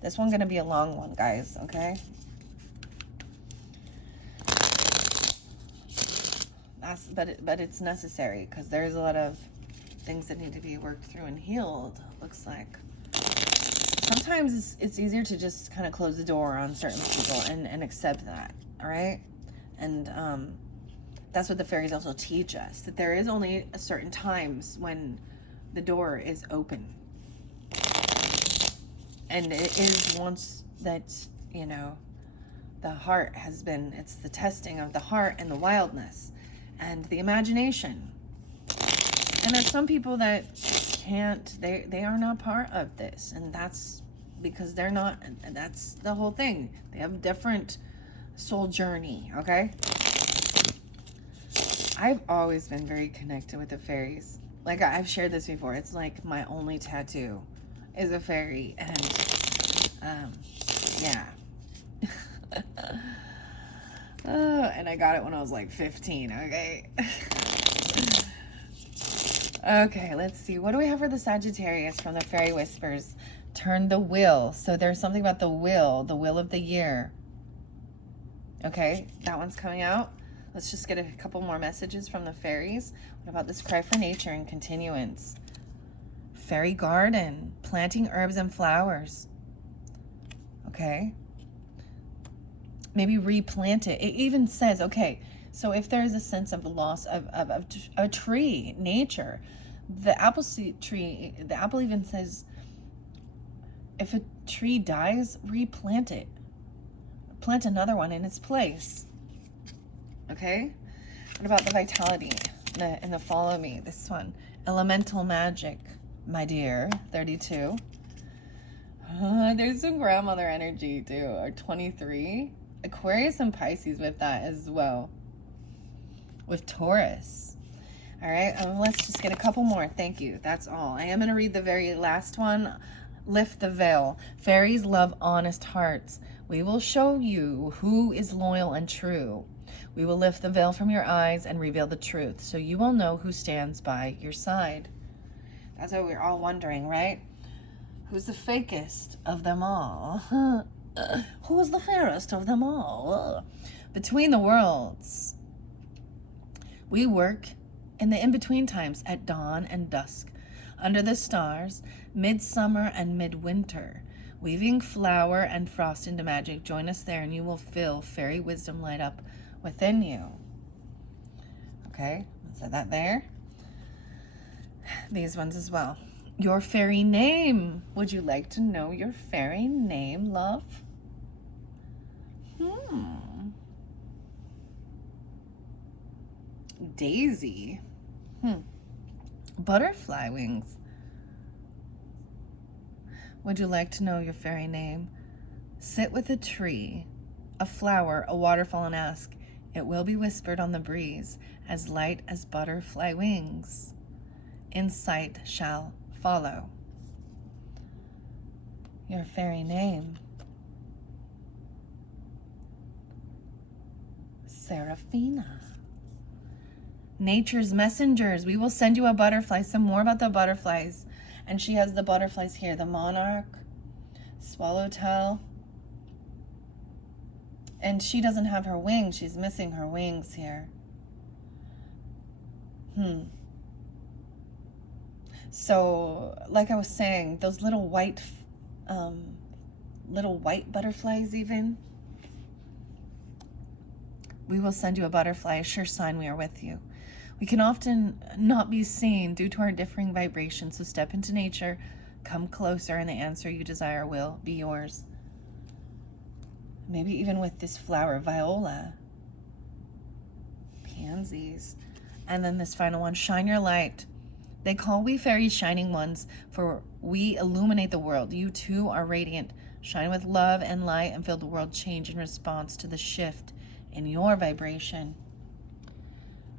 This one's going to be a long one, guys. Okay? But it's necessary because there's a lot of things that need to be worked through and healed, looks like. Sometimes it's easier to just kind of close the door on certain people and accept that, all right? And that's what the fairies also teach us, that there is only a certain times when the door is open. And it is once that, you know, the heart has been, it's the testing of the heart and the wildness and the imagination. And there's some people that can't, they are not part of this. And that's because they're not, and that's the whole thing. They have a different soul journey, okay? I've always been very connected with the fairies. Like I've shared this before. It's like my only tattoo is a fairy. And, yeah. Oh, and I got it when I was like 15, okay? Okay, let's see. What do we have for the Sagittarius from the Fairy Whispers? Turn the wheel. So there's something about the wheel of the year. Okay, that one's coming out. Let's just get a couple more messages from the fairies. What about this cry for nature and continuance? Fairy garden, planting herbs and flowers. Okay. Maybe replant it. It even says, okay, so if there is a sense of loss of a tree, nature, the apple tree, the apple even says, if a tree dies, replant it. Plant another one in its place. Okay? What about the vitality and the follow me? This one. Elemental magic, my dear. 32. There's some grandmother energy too. Or 23. Aquarius and Pisces with that as well. With Taurus. All right. Let's just get a couple more. Thank you. That's all. I am going to read the very last one. lift the veil. Fairies love honest hearts. We will show you who is loyal and true. We will lift the veil from your eyes and reveal the truth, so you will know who stands by your side. That's what we're all wondering, right? Who's the fakest of them all? Who's the fairest of them all? Between the worlds, we work in the in-between times at dawn and dusk, under the stars, midsummer and midwinter, weaving flower and frost into magic. Join us there and you will feel fairy wisdom light up within you. Okay, so that there. These ones as well. Your fairy name. Would you like to know your fairy name, love? Daisy. Butterfly wings. Would you like to know your fairy name? Sit with a tree, a flower, a waterfall, and ask. It will be whispered on the breeze, as light as butterfly wings. Insight shall follow. Your fairy name. Seraphina. Nature's messengers. We will send you a butterfly. Some more about the butterflies. And she has the butterflies here. The monarch, swallowtail. And she doesn't have her wings. She's missing her wings here. So, like I was saying, those little white butterflies even. We will send you a butterfly, a sure sign we are with you. We can often not be seen due to our differing vibrations, so step into nature, come closer, and the answer you desire will be yours. Maybe even with this flower, viola, pansies, and then this final one, shine your light. They call we fairies shining ones, for we illuminate the world. You too are radiant. Shine with love and light and feel the world change in response to the shift in your vibration.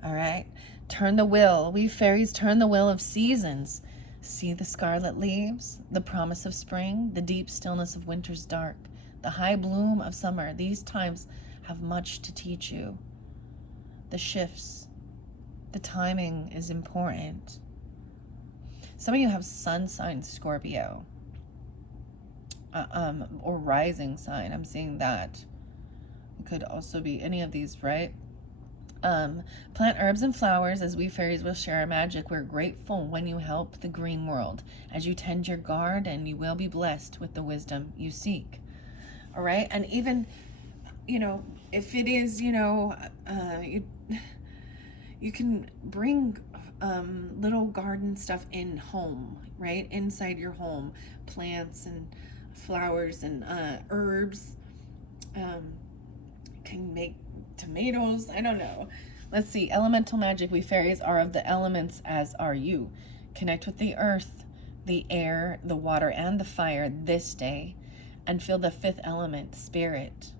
All right, turn the wheel. We fairies turn the wheel of seasons. See the scarlet leaves, the promise of spring, the deep stillness of winter's dark, the high bloom of summer. These times have much to teach you. The shifts, the timing is important. Some of you have sun sign Scorpio, or rising sign. I'm seeing that. It could also be any of these, right? Plant herbs and flowers as we fairies will share our magic. We're grateful when you help the green world. As you tend your garden, you will be blessed with the wisdom you seek. All right? And even, if it is, you can bring little garden stuff in home, right? Inside your home. Plants and flowers and herbs. Can make tomatoes. I don't know. Let's see. Elemental magic. We fairies are of the elements, as are you. Connect with the earth, the air, the water, and the fire this day, and feel the fifth element, spirit.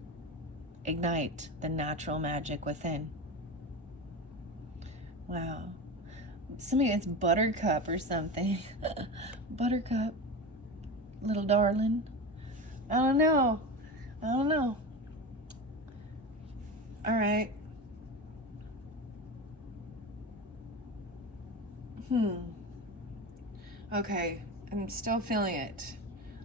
Ignite the natural magic within. Wow. Some of you, it's Buttercup or something. Buttercup. Little darling. I don't know. All right. Okay. I'm still feeling it.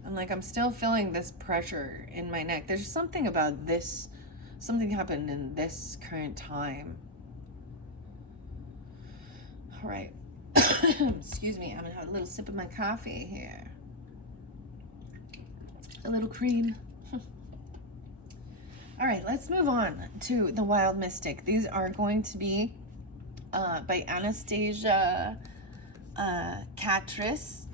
I'm still feeling this pressure in my neck. There's something about this. Something happened in this current time. All right. Excuse me. I'm going to have a little sip of my coffee here. A little cream. All right, let's move on to the Wild Mystic. These are going to be by Anastasia Catris.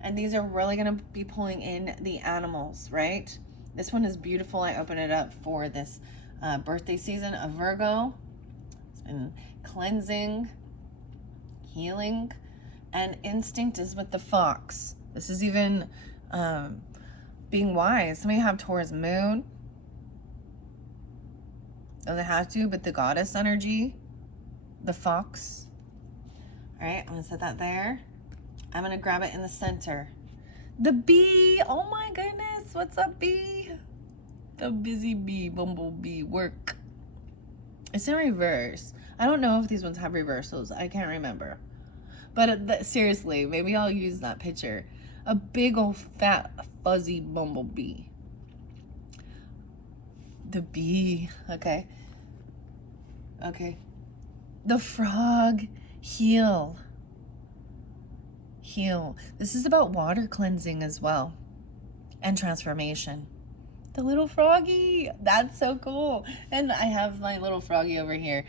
And these are really going to be pulling in the animals, right? This one is beautiful. I opened it up for this birthday season of Virgo. It's been cleansing, healing, and instinct is with the fox. This is even being wise. Some of you have Taurus moon. Doesn't have to, but the goddess energy, the fox. All right, I'm gonna set that there. I'm gonna grab it in the center. The bee. Oh my goodness. What's up, bee? The busy bee, bumblebee, work. It's in reverse. I don't know if these ones have reversals. I can't remember. But seriously, maybe I'll use that picture. A big old fat fuzzy bumblebee. The bee. Okay. Okay. The frog. Heal. Heal. This is about water cleansing as well. And transformation. The little froggy. That's so cool. And I have my little froggy over here.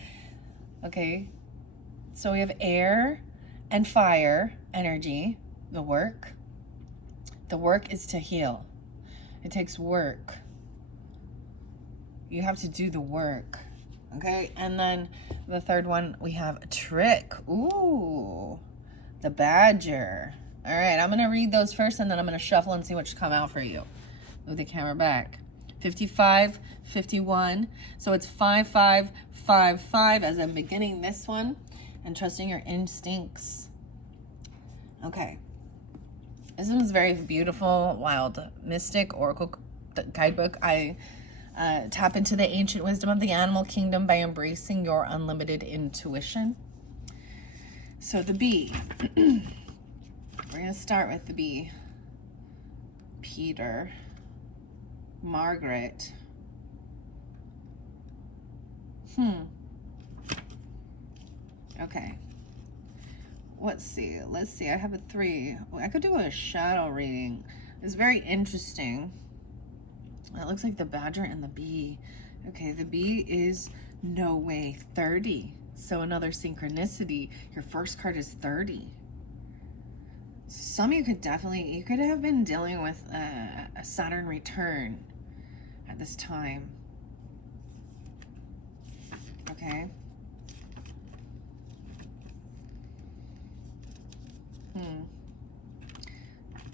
Okay. So we have air and fire energy. The work. The work is to heal. It takes work. You have to do the work. Okay. And then the third one, we have a trick. Ooh. The badger. All right. I'm going to read those first, and then I'm going to shuffle and see what should come out for you. Move the camera back. 55, 51. So it's 5, 5, 5, 5 as I'm beginning this one and trusting your instincts. Okay. This one's very beautiful, wild, mystic, oracle guidebook. I tap into the ancient wisdom of the animal kingdom by embracing your unlimited intuition. So the bee. We're going to start with the bee. Peter. Margaret. Okay. Let's see. I have a 3. I could do a shadow reading. It's very interesting. It looks like the badger and the bee. Okay, the bee is no way 30. So another synchronicity. Your first card is 30. Some of you could have been dealing with a Saturn return at this time. Okay.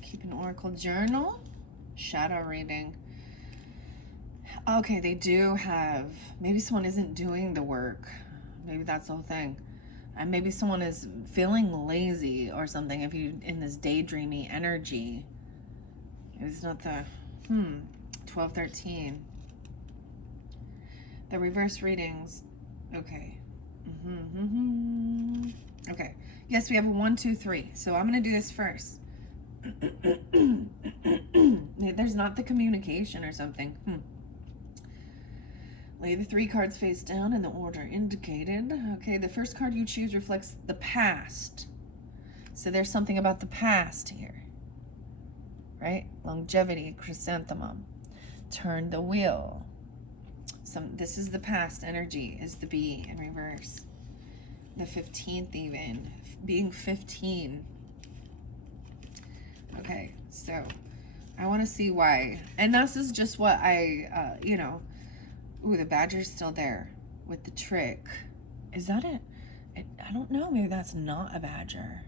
Keep an oracle journal. Shadow reading. Okay, they do have, maybe someone isn't doing the work. Maybe that's the whole thing. And maybe someone is feeling lazy or something if you in this daydreamy energy. It's not the 12, 13. The reverse readings. Okay. Okay. Yes, we have a 1, 2, 3. So I'm gonna do this first. There's not the communication or something. Lay the 3 cards face down in the order indicated. Okay, the first card you choose reflects the past. So there's something about the past here. Right? Longevity, chrysanthemum. Turn the wheel. This is the past energy, is the bee in reverse. The 15th even. Being 15. Okay, so I want to see why. And this is just what I, Ooh, the badger's still there with the trick. Is that it? I don't know. Maybe that's not a badger.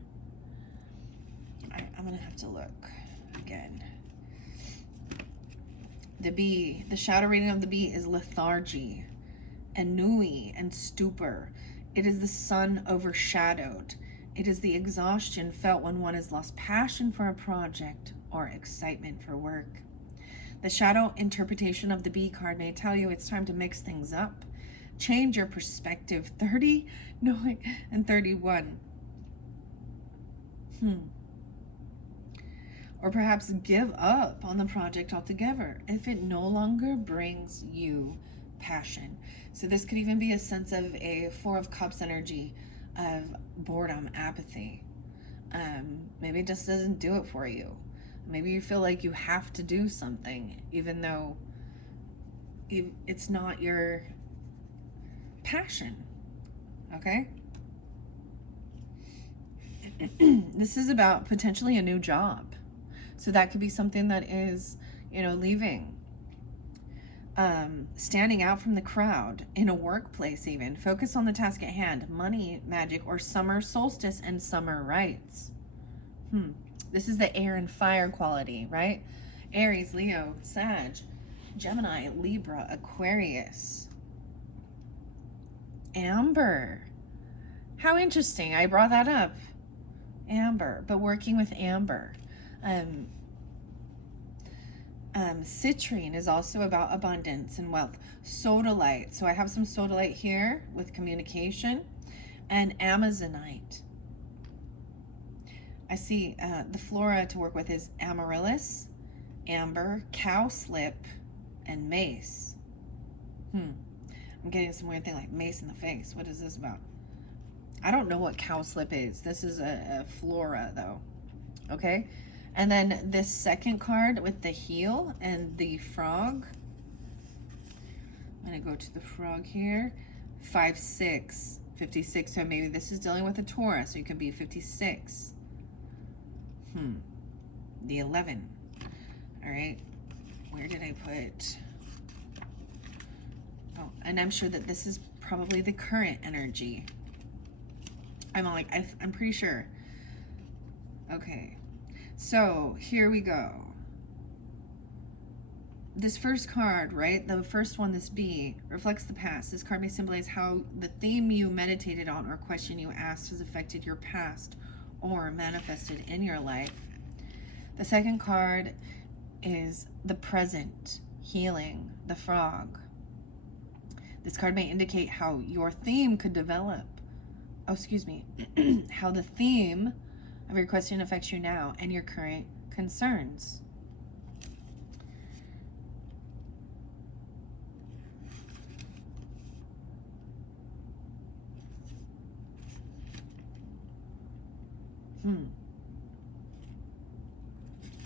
I'm going to have to look again. The bee. The shadow reading of the bee is lethargy, ennui, and stupor. It is the sun overshadowed. It is the exhaustion felt when one has lost passion for a project or excitement for work. The shadow interpretation of the bee card may tell you it's time to mix things up. Change your perspective. 30, and 31. Or perhaps give up on the project altogether if it no longer brings you passion. So this could even be a sense of a 4 of Cups energy of boredom, apathy. Maybe it just doesn't do it for you. Maybe you feel like you have to do something, even though it's not your passion. Okay? This is about potentially a new job. So that could be something that is, leaving. Standing out from the crowd in a workplace even. Focus on the task at hand. Money, magic, or summer solstice and summer rites. This is the air and fire quality, right? Aries, Leo, Sag, Gemini, Libra, Aquarius. Amber. How interesting. I brought that up. Amber, but working with amber. Citrine is also about abundance and wealth. Sodalite. So I have some sodalite here with communication. And Amazonite. I see the flora to work with is amaryllis, amber, cowslip, and mace. I'm getting some weird thing like mace in the face. What is this about? I don't know what cowslip is. This is a flora though. Okay. And then this second card with the heel and the frog. I'm going to go to the frog here. 5, 6, 56. So maybe this is dealing with a Taurus. So you can be 56. The 11. All right. Where did I put? Oh, and I'm sure that this is probably the current energy. I'm pretty sure. Okay. So here we go. This first card, right? The first one, this B, reflects the past. This card may symbolize how the theme you meditated on or question you asked has affected your past or manifested in your life. The second card is the present, healing, the frog. This card may indicate how your theme could develop. Oh, excuse me. How the theme of your question affects you now and your current concerns.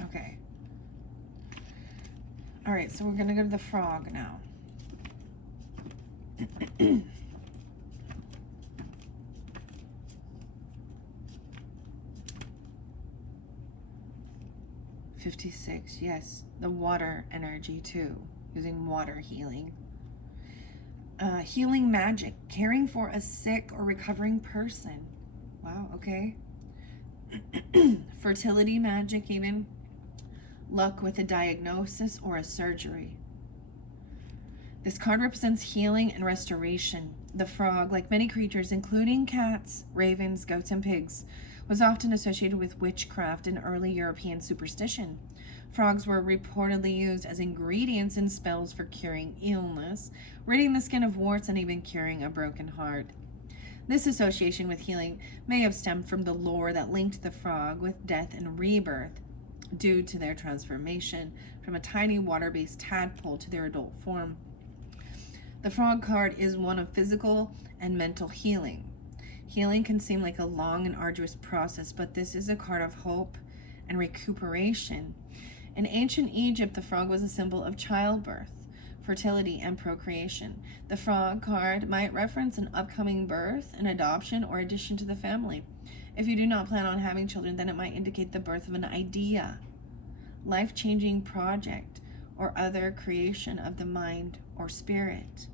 Okay. All right, so we're going to go to the frog now. 56, yes. The water energy too, using water healing. Healing magic, caring for a sick or recovering person. Wow, okay. Fertility magic even. Luck with a diagnosis or a surgery. This card represents healing and restoration. The frog, like many creatures, including cats, ravens, goats, and pigs, was often associated with witchcraft and early European superstition. Frogs were reportedly used as ingredients in spells for curing illness, ridding the skin of warts, and even curing a broken heart. This association with healing may have stemmed from the lore that linked the frog with death and rebirth due to their transformation from a tiny water-based tadpole to their adult form. The frog card is one of physical and mental healing. Healing can seem like a long and arduous process, but this is a card of hope and recuperation. In ancient Egypt, the frog was a symbol of childbirth, fertility, and procreation. The frog card might reference an upcoming birth, an adoption, or addition to the family. If you do not plan on having children, then it might indicate the birth of an idea, life-changing project, or other creation of the mind or spirit.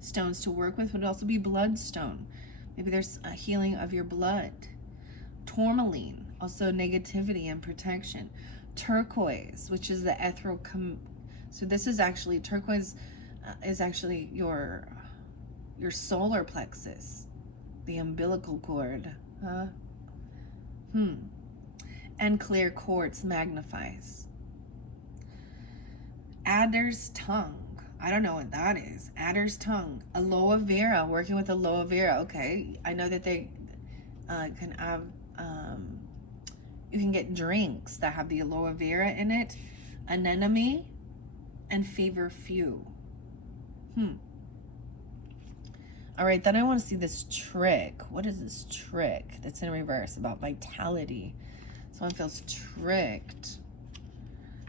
Stones to work with would also be bloodstone. Maybe there's a healing of your blood. Tourmaline, also negativity and protection. Turquoise, which is the ethereal. So this is actually, turquoise is actually your solar plexus, the umbilical cord. And clear quartz magnifies. Adder's tongue. I don't know what that is. Adder's tongue. Aloe vera. Working with aloe vera. Okay. I know that they can have, you can get drinks that have the aloe vera in it. Anemone and feverfew. All right. Then I want to see this trick. What is this trick that's in reverse about vitality? Someone feels tricked.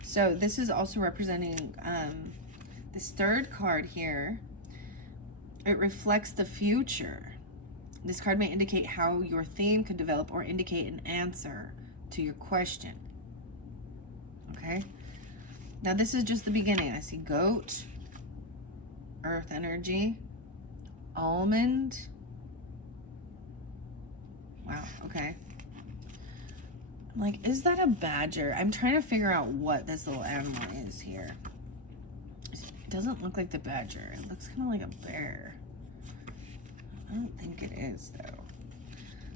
So this is also representing this third card here. It reflects the future. This card may indicate how your theme could develop or indicate an answer to your question. Okay. Now this is just the beginning. I see goat, earth energy, almond. Wow. Okay. I'm like, is that a badger? I'm trying to figure out what this little animal is here. It doesn't look like the badger. It looks kind of like a bear. I don't think it is, though.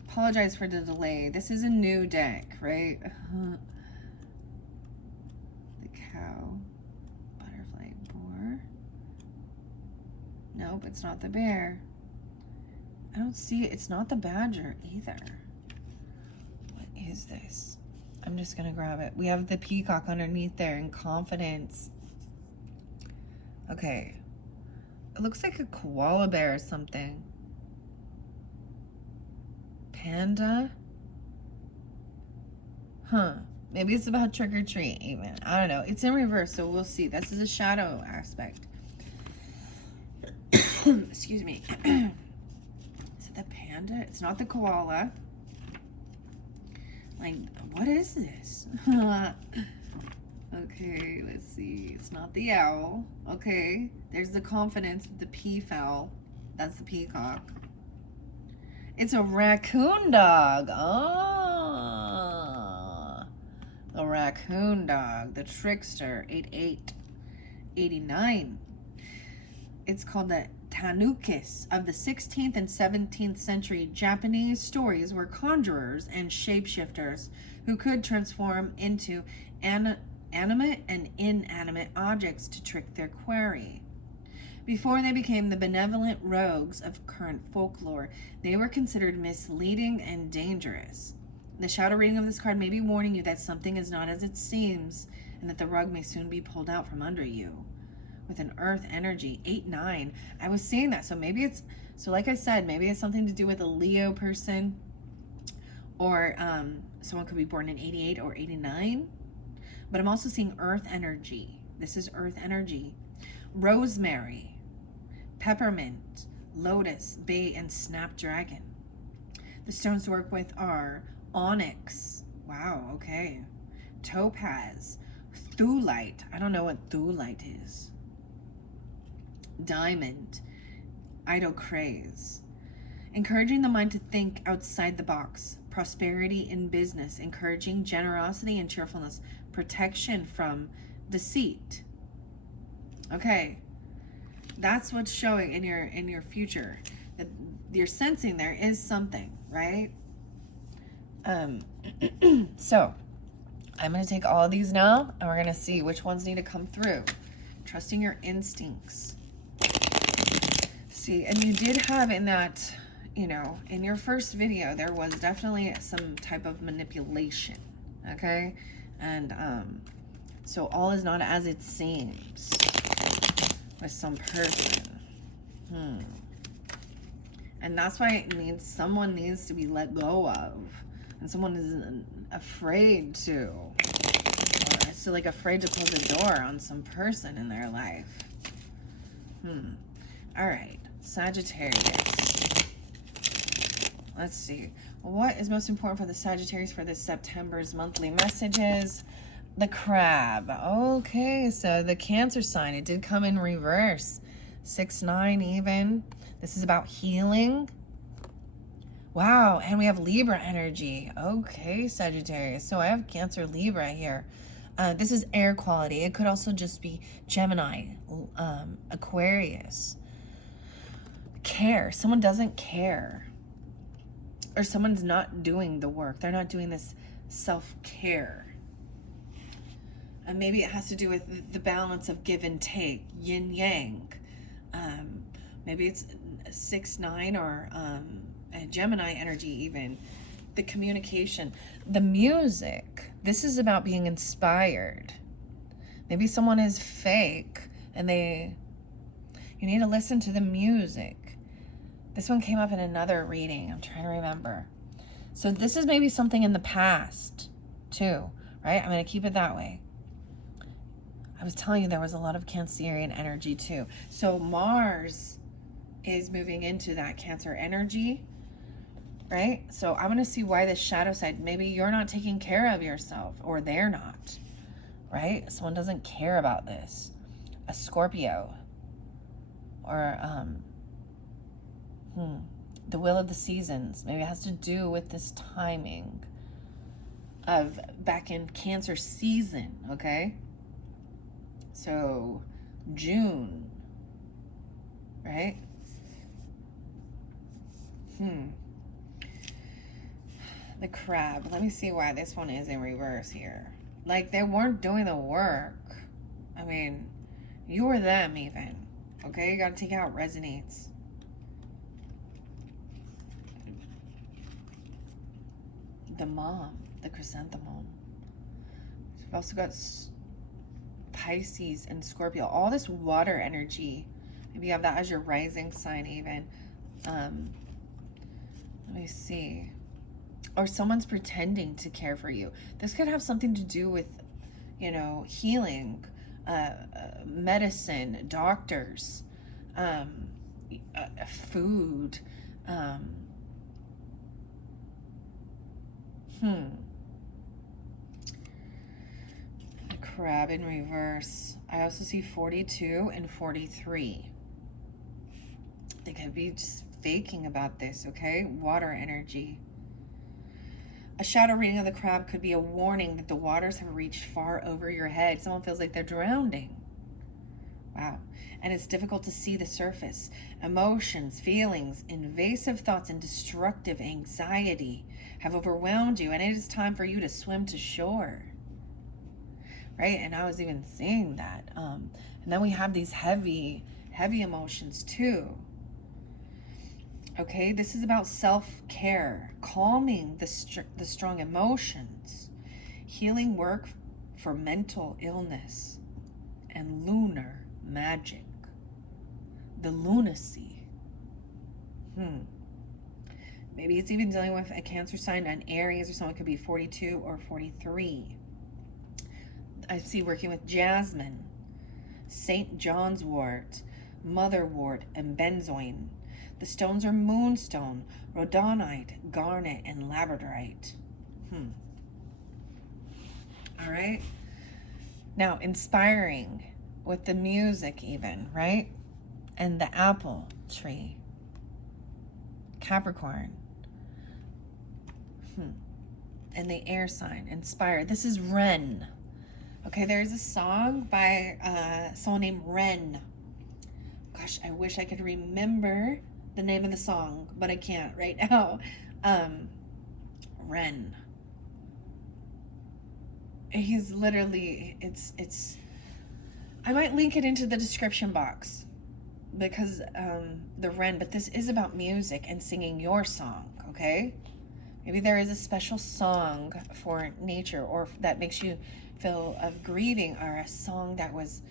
Apologize for the delay. This is a new deck, right? The cow, butterfly, boar. Nope, it's not the bear. I don't see it. It's not the badger either. What is this? I'm just going to grab it. We have the peacock underneath there in confidence. Okay. It looks like a koala bear or something. Panda? Huh. Maybe it's about trick or treat even. I don't know. It's in reverse, so we'll see. This is a shadow aspect. Excuse me. Is it the panda? It's not the koala. Like, what is this? Okay, let's see. It's not the owl. Okay, there's the confidence with the peafowl. That's the peacock. It's a raccoon dog. Oh, the raccoon dog, the trickster, 8889. It's called the Tanukis. Of the 16th and 17th century Japanese stories were conjurers and shapeshifters who could transform into animate and inanimate objects to trick their quarry. Before they became the benevolent rogues of current folklore, they were considered misleading and dangerous. The shadow reading of this card may be warning you that something is not as it seems, and that the rug may soon be pulled out from under you. With an earth energy, 8-9. I was seeing that, so maybe it's, so like I said, maybe it's something to do with a Leo person, or someone could be born in 88 or 89. But I'm also seeing earth energy. This is earth energy. Rosemary, peppermint, lotus, bay, and snapdragon. The stones to work with are onyx. Wow, okay. Topaz, thulite. I don't know what thulite is. Diamond, idocrase. Encouraging the mind to think outside the box. Prosperity in business, encouraging generosity and cheerfulness. Protection from deceit. Okay, that's what's showing in your future. That you're sensing there is something, right? So I'm going to take all of these now, and we're going to see which ones need to come through. Trusting your instincts. See, and you did have in that, you know, in your first video, there was definitely some type of manipulation, okay? And so all is not as it seems with some person. And that's why it needs, someone needs to be let go of, and someone is afraid to, or it's like afraid to close the door on some person in their life. All right, Sagittarius. Let's see. What is most important for the Sagittarius for this September's monthly messages? The crab. Okay, so the Cancer sign, it did come in reverse. 6-9 even. This is about healing. Wow, and we have Libra energy. Okay, Sagittarius. So I have Cancer, Libra here. This is air quality. It could also just be Gemini, Aquarius. Care. Someone doesn't care. Or someone's not doing the work. They're not doing this self-care. And maybe it has to do with the balance of give and take, yin yang. Maybe it's 6-9 or a Gemini energy even. The communication, the music. This is about being inspired. Maybe someone is fake and you need to listen to the music. This one came up in another reading. I'm trying to remember. So this is maybe something in the past too, right? I'm going to keep it that way. I was telling you there was a lot of Cancerian energy too. So Mars is moving into that Cancer energy, right? So I'm going to see why the shadow side, maybe you're not taking care of yourself, or they're not, right? Someone doesn't care about this. A Scorpio, or the wheel of the seasons. Maybe it has to do with this timing of back in Cancer season, okay? So June, right? The crab. Let me see why this one is in reverse here. Like they weren't doing the work. I mean, you or them even. Okay, you gotta take it out resonates. The mom, the chrysanthemum. We've also got Pisces and Scorpio. All this water energy. Maybe you have that as your rising sign even. Let me see. Or someone's pretending to care for you. This could have something to do with, you know, healing, medicine, doctors, food. The crab in reverse. I also see 42 and 43. They could be just faking about this, okay? Water energy. A shadow reading of the crab could be a warning that the waters have reached far over your head. Someone feels like they're drowning. Wow. And it's difficult to see the surface. Emotions, feelings, invasive thoughts, and destructive anxiety have overwhelmed you, and it is time for you to swim to shore. Right? And I was even seeing that. And then we have these heavy emotions too. Okay, this is about self-care, calming the strong emotions, healing work for mental illness, and lunar magic, the lunacy. Maybe it's even dealing with a Cancer sign, an Aries, or someone could be 42 or 43. I see working with jasmine, St. John's wort, motherwort, and benzoin. The stones are moonstone, rhodonite, garnet, and labradorite. All right. Now, inspiring with the music even, right? And the apple tree. Capricorn. And the air sign, inspired. This is Ren. Okay, there's a song by someone named Ren. Gosh, I wish I could remember the name of the song, but I can't right now. Ren. He's literally, it's I might link it into the description box because the Ren, but this is about music and singing your song, okay? Maybe there is a special song for nature, or that makes you feel of grieving, or a song that was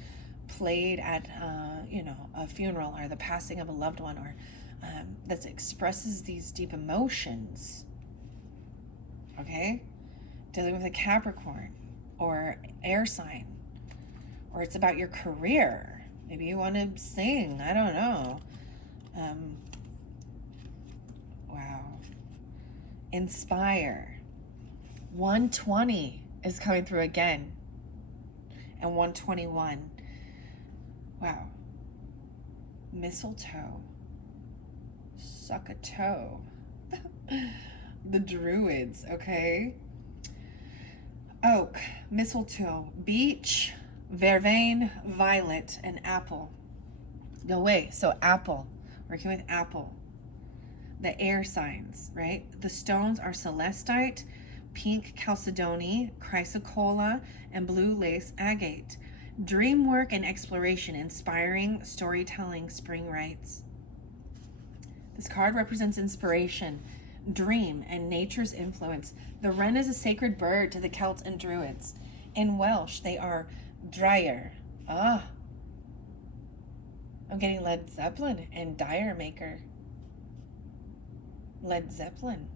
played at a funeral, or the passing of a loved one, or that expresses these deep emotions. Okay, dealing with a Capricorn or air sign, or it's about your career. Maybe you want to sing. I don't know. Wow. Inspire. 120 is coming through again, and 121. Wow. Mistletoe. Suck a toe. The druids, okay? Oak, mistletoe, beech, vervain, violet, and apple. No way. So apple. Working with apple. The air signs, right? The stones are celestite, pink chalcedony, chrysocolla, and blue lace agate. Dream work and exploration, inspiring storytelling, spring rites. This card represents inspiration, dream, and nature's influence. The wren is a sacred bird to the Celts and Druids. In Welsh, they are dryer. I'm getting Led Zeppelin and Dire Maker. Led Zeppelin.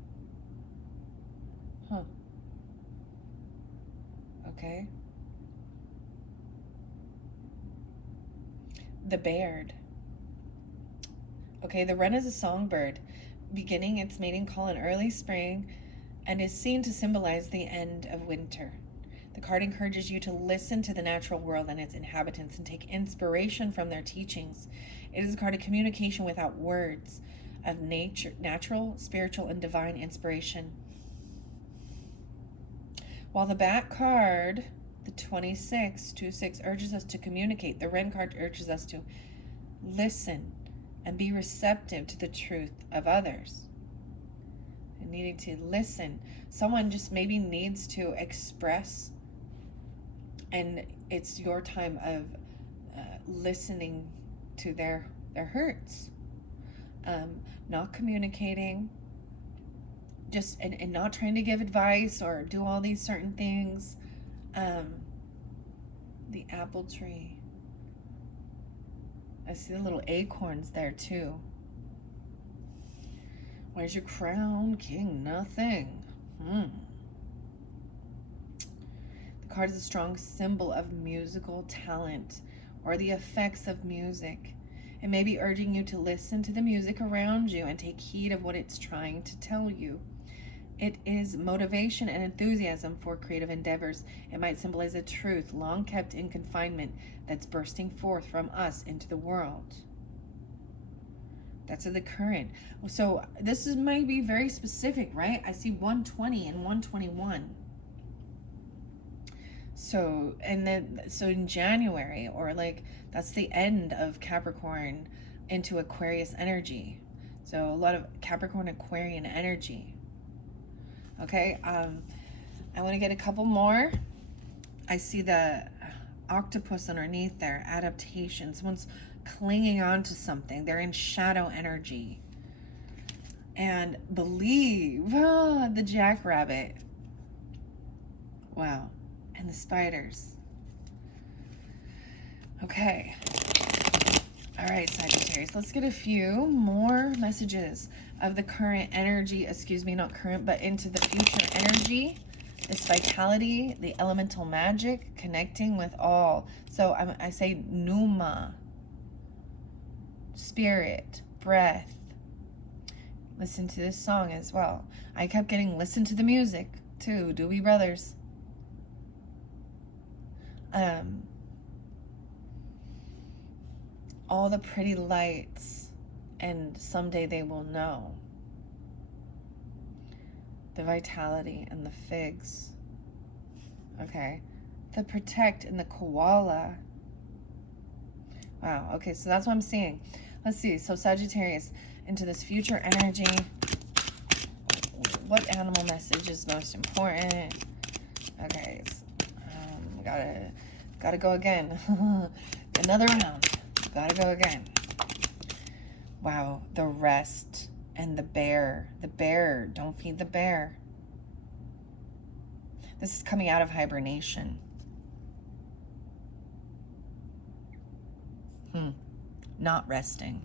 Okay. The Baird. Okay, the wren is a songbird, beginning its mating call in early spring, and is seen to symbolize the end of winter. The card encourages you to listen to the natural world and its inhabitants and take inspiration from their teachings. It is a card of communication without words, of nature, natural, spiritual, and divine inspiration. While the back card, the 26 urges us to communicate, the wren card urges us to listen and be receptive to the truth of others. And needing to listen. Someone just maybe needs to express And it's your time of listening to their hurts, not communicating, just and not trying to give advice or do all these certain things. The apple tree. I see the little acorns there too. Where's your crown, King? Nothing. The card is a strong symbol of musical talent or the effects of music. It may be urging you to listen to the music around you and take heed of what it's trying to tell you. It is motivation and enthusiasm for creative endeavors. It might symbolize a truth long kept in confinement that's bursting forth from us into the world. That's the current. So this might be very specific, right? I see 120 and 121. So, and then, so in January, or like, that's the end of Capricorn into Aquarius energy. So a lot of Capricorn Aquarian energy. Okay, I want to get a couple more. I see the octopus underneath there, adaptation. Someone's clinging on to something. They're in shadow energy. And believe, the jackrabbit. Wow. And the spiders. Okay. All right, Sagittarius, let's get a few more messages of the current energy, excuse me, not current, but into the future energy, this vitality, the elemental magic, connecting with all. So I say Numa, spirit, breath. Listen to this song as well. I kept getting listen to the music too, Doobie Brothers. All the pretty lights, and someday they will know. The vitality and the figs. Okay. The protect and the koala. Wow. Okay, so that's what I'm seeing. Let's see. So Sagittarius, into this future energy. What animal message is most important? Okay. Gotta go again. Another round. Gotta go again. Wow, the rest and the bear. The bear, don't feed the bear. This is coming out of hibernation. Not resting.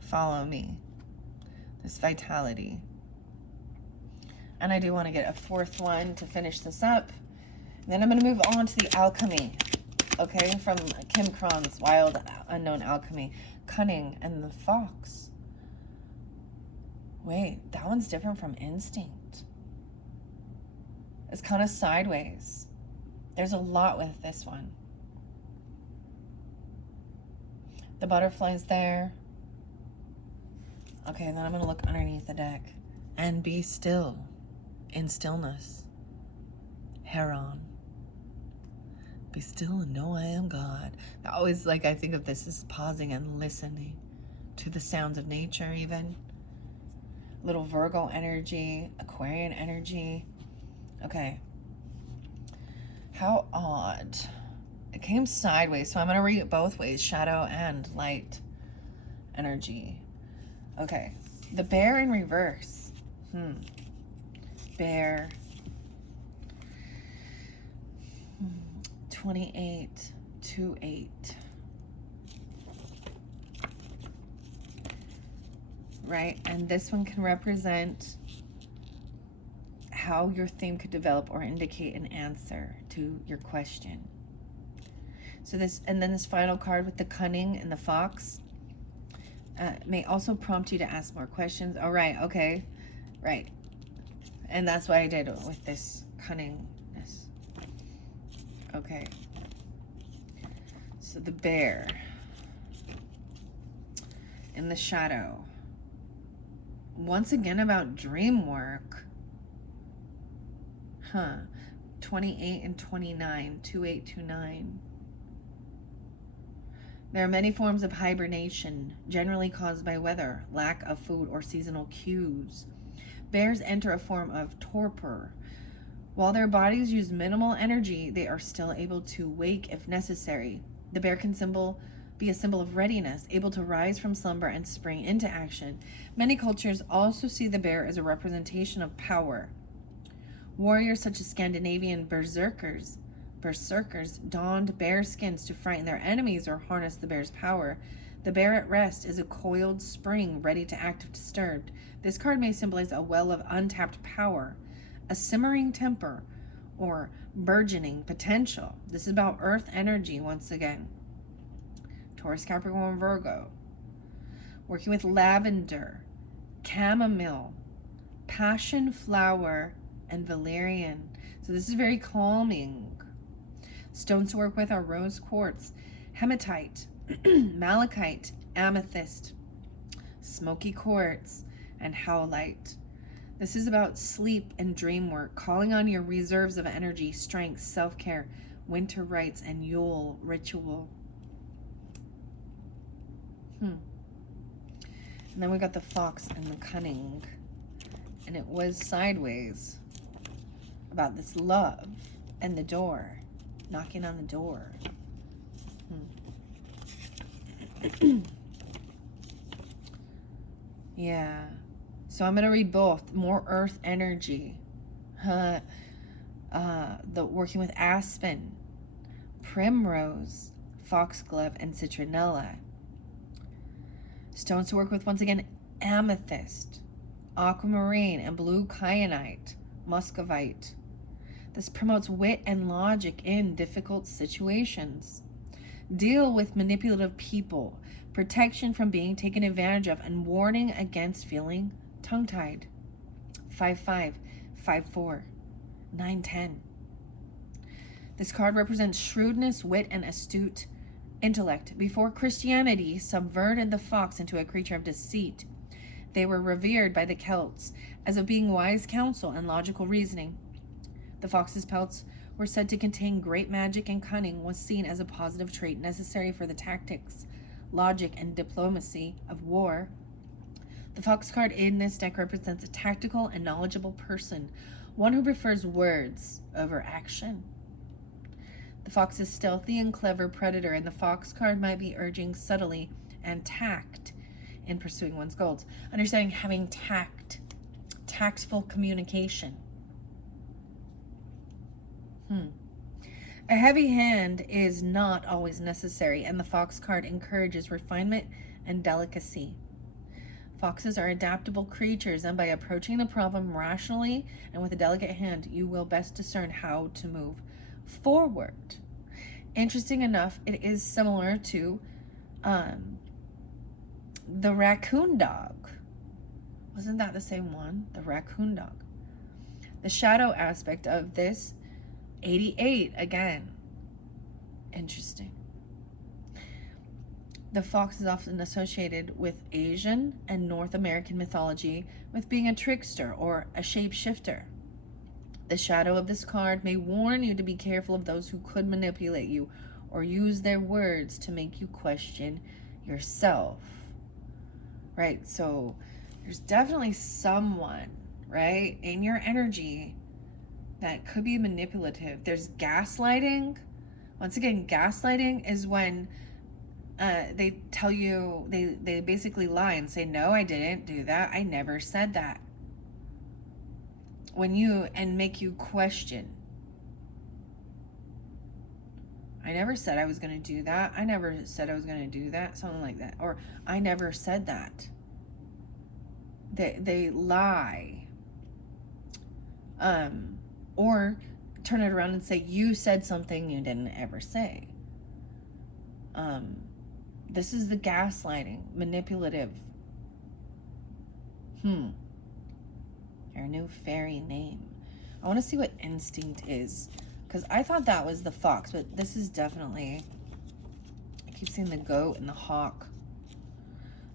Follow me. This vitality. And I do want to get a fourth one to finish this up. And then I'm going to move on to the alchemy. Okay, from Kim Cron's Wild Unknown Alchemy. Cunning and the fox. Wait, that one's different from instinct. It's kind of sideways. There's a lot with this one. The butterfly's there. Okay, then I'm going to look underneath the deck. And be still. In stillness. Heron. Be still and know I am God. I always, like, I think of this as pausing and listening to the sounds of nature even. Little Virgo energy, Aquarian energy. Okay. How odd. It came sideways, so I'm going to read it both ways, shadow and light energy. Okay. The bear in reverse. Bear. 2828. Right? And this one can represent how your theme could develop or indicate an answer to your question. So this, and then this final card with the cunning and the fox may also prompt you to ask more questions. All right, okay, right. And that's what I did with this cunningness. Okay. So the bear in the shadow. Once again about dream work. 28 and 29, 2829. There are many forms of hibernation, generally caused by weather, lack of food, or seasonal cues. Bears enter a form of torpor. While their bodies use minimal energy, they are still able to wake if necessary. The bear can be a symbol of readiness, able to rise from slumber and spring into action. Many cultures also see the bear as a representation of power. Warriors such as Scandinavian berserkers donned bear skins to frighten their enemies or harness the bear's power. The bear at rest is a coiled spring ready to act if disturbed. This card may symbolize a well of untapped power, a simmering temper, or burgeoning potential. This is about earth energy once again. Taurus, Capricorn, Virgo. Working with lavender, chamomile, passion flower, and valerian. So this is very calming. Stones to work with are rose quartz, hematite, malachite, amethyst, smoky quartz, and howlite. This is about sleep and dream work, calling on your reserves of energy, strength, self-care, winter rites, and Yule ritual. And then we got the fox and the cunning. And it was sideways, about this love and the door, knocking on the door. Yeah. So I'm going to read both. More earth energy. The working with aspen, primrose, foxglove, and citronella. Stones to work with, once again, amethyst, aquamarine, and blue kyanite, muscovite. This promotes wit and logic in difficult situations. Deal with manipulative people, protection from being taken advantage of, and warning against feeling tongue-tied. 5-5, 5-4, 9-10. This card represents shrewdness, wit, and astute intellect. Before Christianity subverted the fox into a creature of deceit, they were revered by the Celts as of being wise counsel and logical reasoning. The fox's pelts were said to contain great magic, and cunning was seen as a positive trait necessary for the tactics, logic, and diplomacy of war. The fox card in this deck represents a tactical and knowledgeable person, one who prefers words over action. The fox is stealthy and clever predator, and the fox card might be urging subtlety and tact in pursuing one's goals. Understanding having tact, tactful communication. A heavy hand is not always necessary, and the fox card encourages refinement and delicacy. Foxes are adaptable creatures, and by approaching the problem rationally and with a delicate hand, you will best discern how to move forward. Interesting enough, it is similar to the raccoon dog. Wasn't that the same one? The raccoon dog. The shadow aspect of this, 88 again. Interesting. The fox is often associated with Asian and North American mythology with being a trickster or a shapeshifter. The shadow of this card may warn you to be careful of those who could manipulate you or use their words to make you question yourself. Right? So there's definitely someone, right, in your energy that could be manipulative. There's gaslighting. Once again, gaslighting is when they tell you, they basically lie and say, no, I didn't do that. I never said that. And make you question. I never said I was going to do that. I never said I was going to do that. Something like that. Or I never said that. They lie. Or turn it around and say, you said something you didn't ever say. This is the gaslighting, manipulative. Your new fairy name. I want to see what instinct is, because I thought that was the fox, but this is definitely, I keep seeing the goat and the hawk.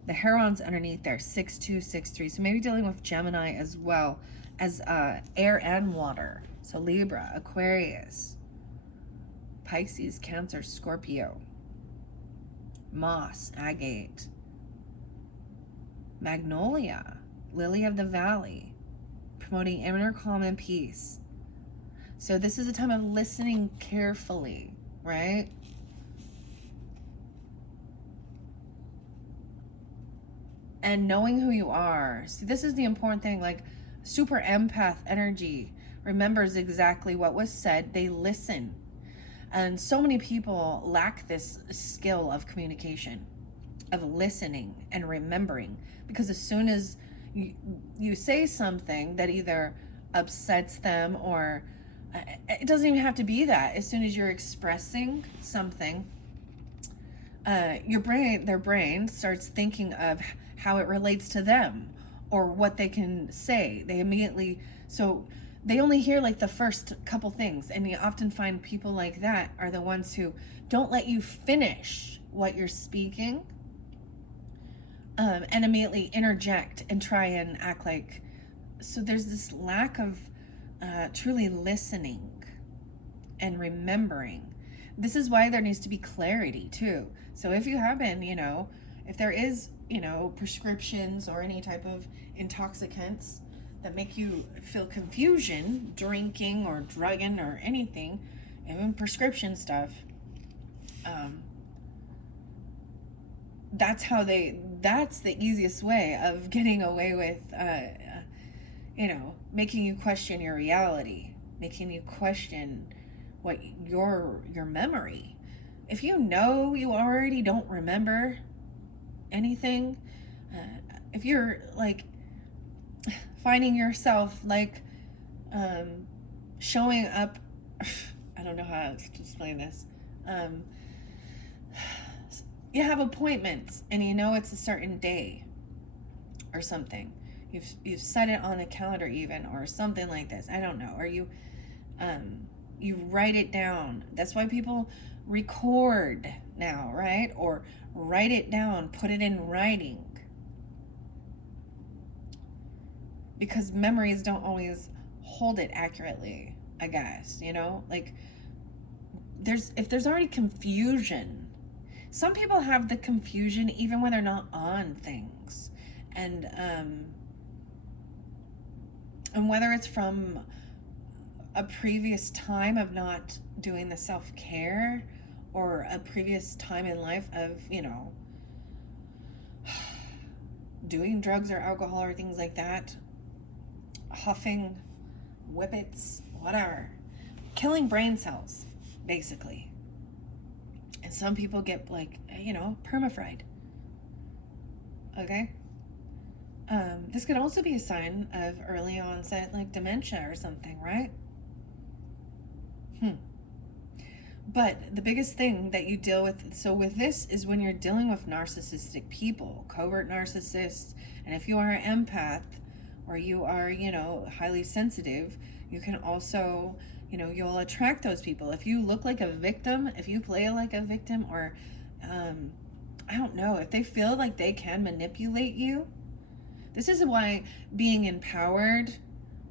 The heron's underneath there, 6'2", 6'3", so maybe dealing with Gemini as well as air and water. So Libra, Aquarius, Pisces, Cancer, Scorpio, moss, agate, magnolia, lily of the valley, promoting inner calm and peace. So this is a time of listening carefully, right? And knowing who you are. See, this is the important thing. Like, super empath energy remembers exactly what was said. They listen. And so many people lack this skill of communication, of listening and remembering. Because as soon as you say something that either upsets them, or it doesn't even have to be that. As soon as you're expressing something, their brain starts thinking of how it relates to them or what they can say. So they only hear like the first couple things. And you often find people like that are the ones who don't let you finish what you're speaking, and immediately interject and try and act like. So there's this lack of truly listening and remembering. This is why there needs to be clarity too. So if you have been, if there is, prescriptions or any type of intoxicants that make you feel confusion, drinking or drugging or anything, even prescription stuff, that's the easiest way of getting away with, making you question your reality, making you question what your memory. If you already don't remember anything, if you're like finding yourself like showing up, I don't know how to explain this. You have appointments and it's a certain day or something. You've set it on a calendar even, or something like this. I don't know. Or you write it down. That's why people record now, right? Or write it down, put it in writing. Because memories don't always hold it accurately, I guess, like if there's already confusion. Some people have the confusion even when they're not on things. And whether it's from a previous time of not doing the self-care, or a previous time in life of, doing drugs or alcohol or things like that, huffing, whippets, whatever, killing brain cells, basically. And some people get perma-fried. Okay? This could also be a sign of early onset, like dementia or something, right? But the biggest thing that you deal with, so with this, is when you're dealing with narcissistic people, covert narcissists, and if you are an empath, or you are, highly sensitive, you can also, you'll attract those people. If you look like a victim, if you play like a victim, or, I don't know, if they feel like they can manipulate you. This is why being empowered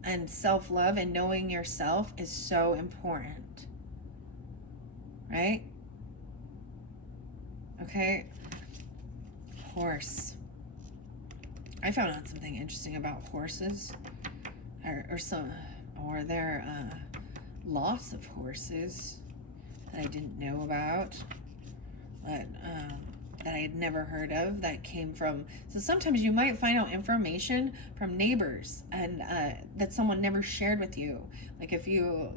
and self-love and knowing yourself is so important. Right? Okay. Horse. I found out something interesting about horses, or their loss of horses that I didn't know about, but that I had never heard of, that came from. So sometimes you might find out information from neighbors, and that someone never shared with you. Like if you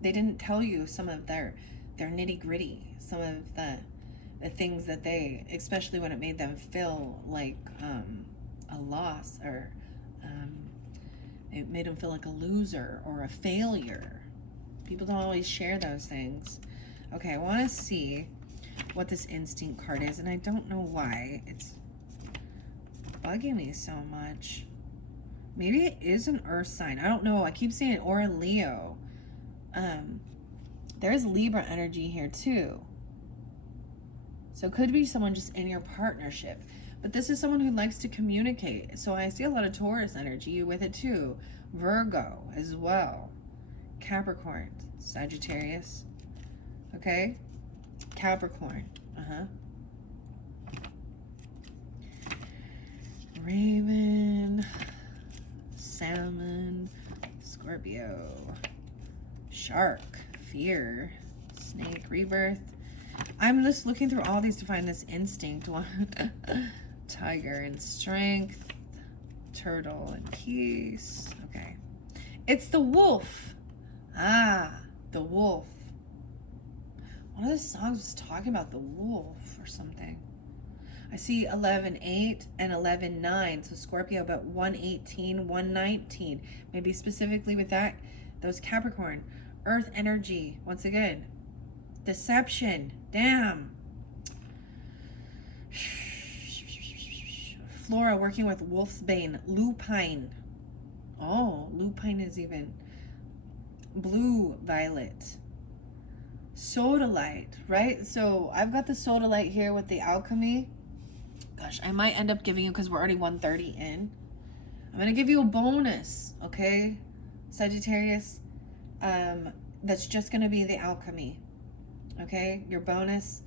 they didn't tell you some of their nitty gritty, some of the things that they, especially when it made them feel like a loss, or it made them feel like a loser or a failure. People don't always share those things. Okay, I want to see what this instinct card is, and I don't know why it's bugging me so much. Maybe it is an earth sign. I don't know. I keep saying it, or a Leo. There's Libra energy here too. So it could be someone just in your partnership. But this is someone who likes to communicate. So I see a lot of Taurus energy with it too. Virgo as well. Capricorn, Sagittarius. Okay? Capricorn. Raven. Santa. salmon, Scorpio, shark, fear, snake, rebirth. I'm just looking through all these to find this instinct one. Tiger and strength, turtle and peace. Okay. It's the wolf. Ah, the wolf. One of the songs was talking about the wolf or something. I see 11-8 and 11-9. So Scorpio, about 118, 119. Maybe specifically with that, those Capricorn. Earth energy, once again. Deception. Damn. Flora working with wolfsbane. Lupine. Oh, lupine is even. Blue violet. Sodalite, right? So I've got the sodalite here with the alchemy. Gosh, I might end up giving you, because we're already 130 in. I'm going to give you a bonus, okay, Sagittarius? That's just going to be the alchemy, okay? Your bonus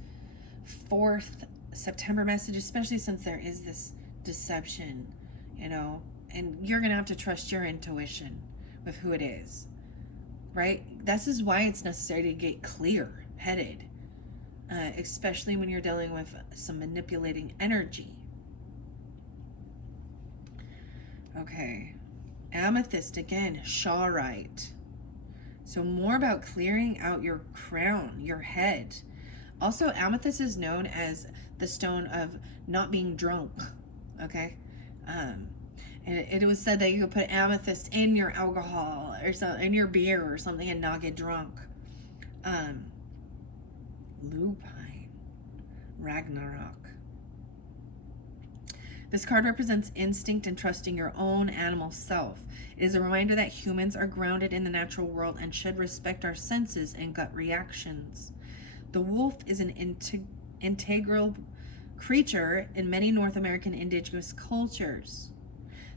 4th September message, especially since there is this deception, you know, and you're going to have to trust your intuition with who it is, right? This is why it's necessary to get clear-headed, especially when you're dealing with some manipulating energy. Okay. Amethyst again, Shawrite. So more about clearing out your crown, your head. Also, amethyst is known as the stone of not being drunk. Okay. And it was said that you could put amethyst in your alcohol or something, in your beer or something, and not get drunk. Lupine, Ragnarok. This card represents instinct and trusting your own animal self. It is a reminder that humans are grounded in the natural world and should respect our senses and gut reactions. The wolf is an integral creature in many North American indigenous cultures.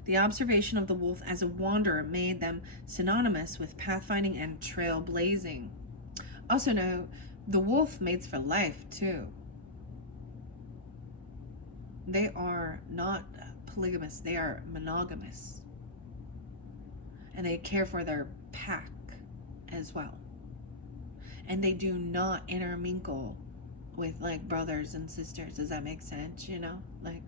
The observation of the wolf as a wanderer made them synonymous with pathfinding and trailblazing. Also know, the wolf mates for life too. They are not polygamous, they are monogamous. And they care for their pack as well. And they do not intermingle with like brothers and sisters. Does that make sense? You know, like,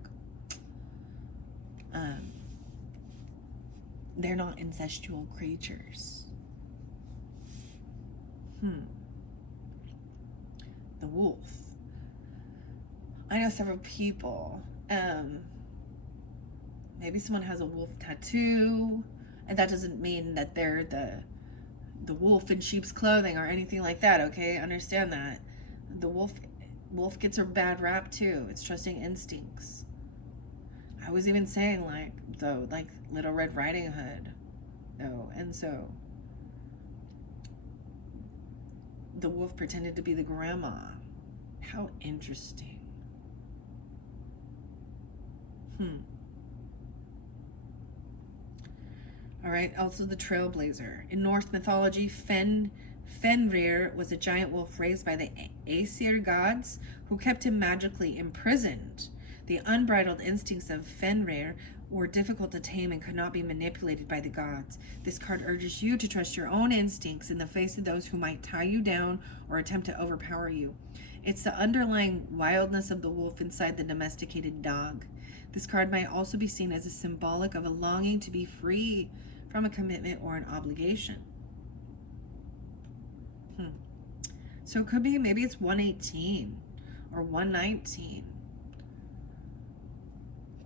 they're not incestual creatures. The wolf. I know several people. Maybe someone has a wolf tattoo, and that doesn't mean that they're the wolf in sheep's clothing or anything like that. Okay, understand that. The wolf gets a bad rap too. It's trusting instincts. I was even saying like Little Red Riding Hood, though, and so the wolf pretended to be the grandma. How interesting. All right, also the Trailblazer. In Norse mythology, Fenrir was a giant wolf raised by the Aesir gods who kept him magically imprisoned. The unbridled instincts of Fenrir were difficult to tame and could not be manipulated by the gods. This card urges you to trust your own instincts in the face of those who might tie you down or attempt to overpower you. It's the underlying wildness of the wolf inside the domesticated dog. This card might also be seen as a symbolic of a longing to be free from a commitment or an obligation. So it could be, maybe it's 118 or 119.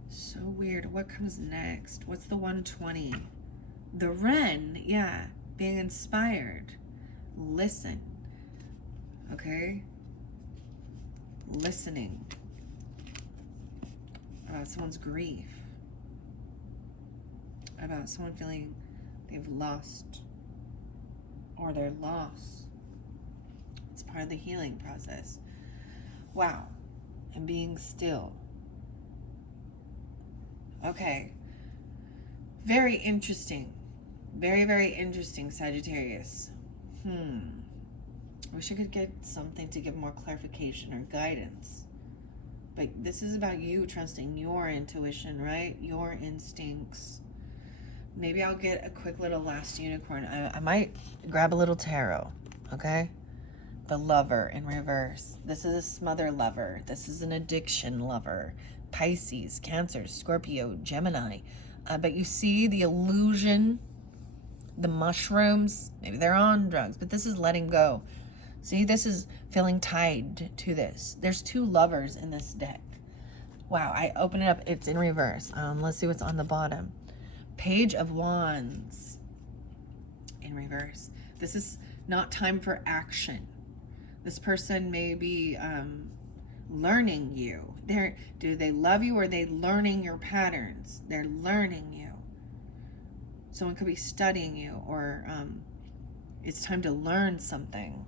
So weird. What comes next? What's the 120? The wren, yeah, being inspired. Listen. Okay? Listening about someone's grief, about someone feeling they've lost or their loss. It's part of the healing process. Wow. And being still. Okay. Very interesting. Very, very interesting, Sagittarius. Wish I could get something to give more clarification or guidance. But this is about you trusting your intuition, right? Your instincts. Maybe I'll get a quick little last unicorn. I might grab a little tarot, okay? The Lover in reverse. This is a smother lover. This is an addiction lover. Pisces, Cancer, Scorpio, Gemini. But you see the illusion, the mushrooms. Maybe they're on drugs, but this is letting go. See, this is feeling tied to this. There's 2 lovers in this deck. Wow, I open it up. It's in reverse. Let's see what's on the bottom. Page of Wands in reverse. This is not time for action. This person may be learning you. Do they love you, or are they learning your patterns? They're learning you. Someone could be studying you, or it's time to learn something.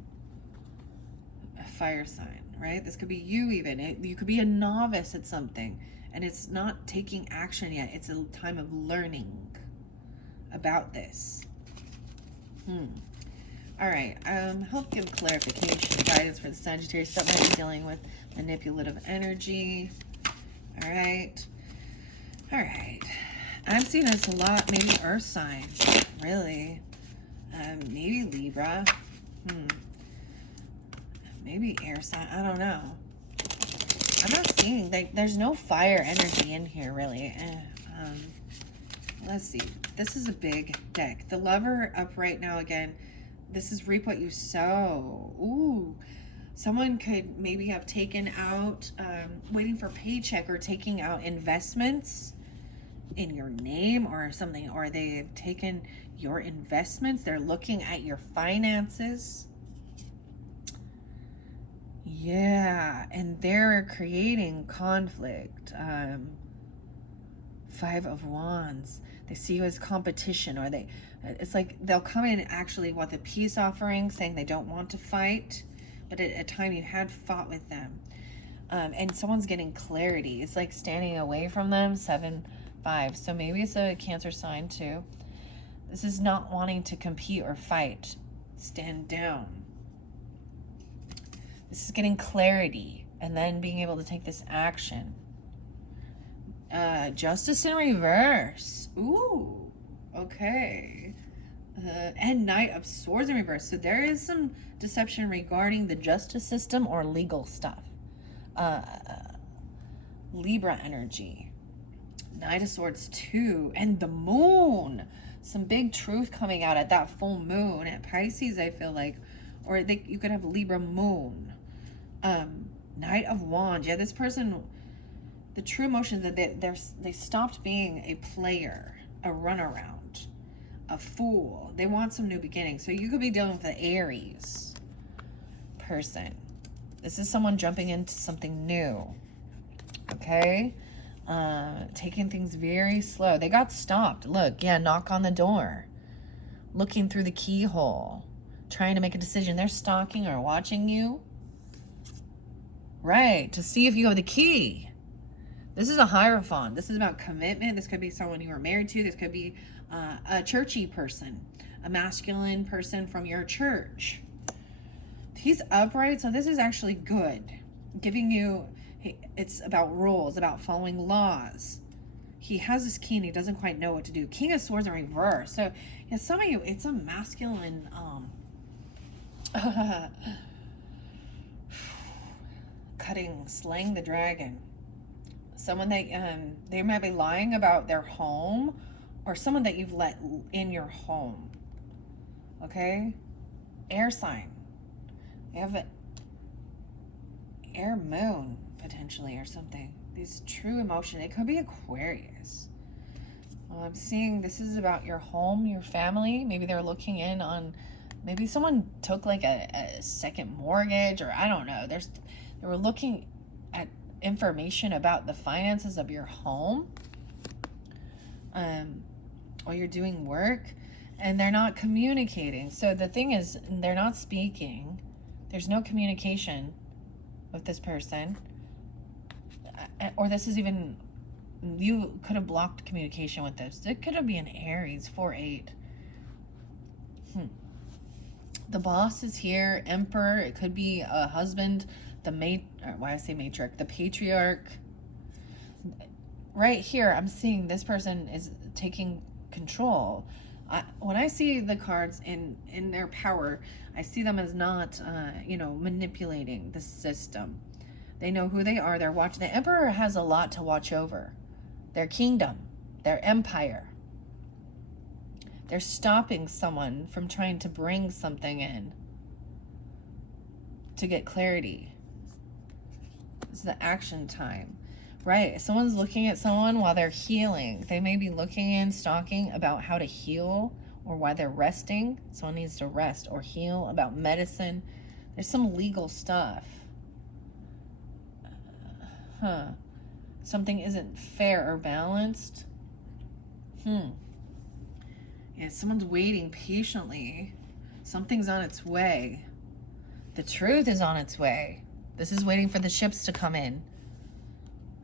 A fire sign, right? This could be you even. You could be a novice at something, and it's not taking action yet. It's a time of learning about this. All right, help give clarification, guidance for the Sagittarius. Something might be dealing with manipulative energy. All right. I'm seeing this a lot, maybe earth signs, really. Maybe Libra. Maybe air sign, I don't know. I'm not seeing, there's no fire energy in here, really. Let's see. This is a big deck. The Lover up right now again. This is reap what you sow. Ooh. Someone could maybe have taken out, waiting for paycheck, or taking out investments in your name or something. Or they've taken your investments. They're looking at your finances. Yeah, and they're creating conflict. 5 of Wands. They see you as competition, or it's like they'll come in actually with a peace offering, saying they don't want to fight, but at a time you had fought with them. And someone's getting clarity. It's like standing away from them. 7, 5. So maybe it's a Cancer sign too. This is not wanting to compete or fight. Stand down. This is getting clarity and then being able to take this action. Justice in reverse. Ooh, okay. And Knight of Swords in reverse. So there is some deception regarding the justice system or legal stuff. Libra energy. Knight of Swords 2. And the Moon. Some big truth coming out at that full moon. At Pisces, I feel like. Or you could have Libra Moon. Knight of Wands. Yeah, this person, the true emotion is that they stopped being a player, a runaround, a fool. They want some new beginning. So you could be dealing with an Aries person. This is someone jumping into something new. Okay? Taking things very slow. They got stopped. Look, yeah, knock on the door. Looking through the keyhole. Trying to make a decision. They're stalking or watching you. Right, to see if you have the key. This is a Hierophant. This is about commitment. This could be someone you were married to. This could be a churchy person, a masculine person from your church. He's upright, so this is actually good. Giving you, it's about rules, about following laws. He has this key and he doesn't quite know what to do. King of Swords in reverse. So, yeah, some of you, it's a masculine, slaying the dragon. Someone that they might be lying about their home, or someone that you've let in your home. Okay? Air sign. You have an air moon potentially or something. These true emotion. It could be Aquarius. Well, I'm seeing this is about your home, your family. Maybe they're looking in on, maybe someone took like a second mortgage, or I don't know. They were looking at information about the finances of your home, while you're doing work, and they're not communicating. So the thing is, they're not speaking. There's no communication with this person, or this is even, you could have blocked communication with this. It could have been Aries. 4-8. The boss is here. Emperor. It could be a husband. The patriarch. Right here, I'm seeing this person is taking control. When I see the cards in their power, I see them as not, manipulating the system. They know who they are. They're watching. The Emperor has a lot to watch over. Their kingdom, their empire. They're stopping someone from trying to bring something in to get clarity. It's the action time. Right. Someone's looking at someone while they're healing. They may be looking and stalking about how to heal or why they're resting. Someone needs to rest or heal, about medicine. There's some legal stuff. Something isn't fair or balanced. Yeah, someone's waiting patiently. Something's on its way. The truth is on its way. This is waiting for the ships to come in.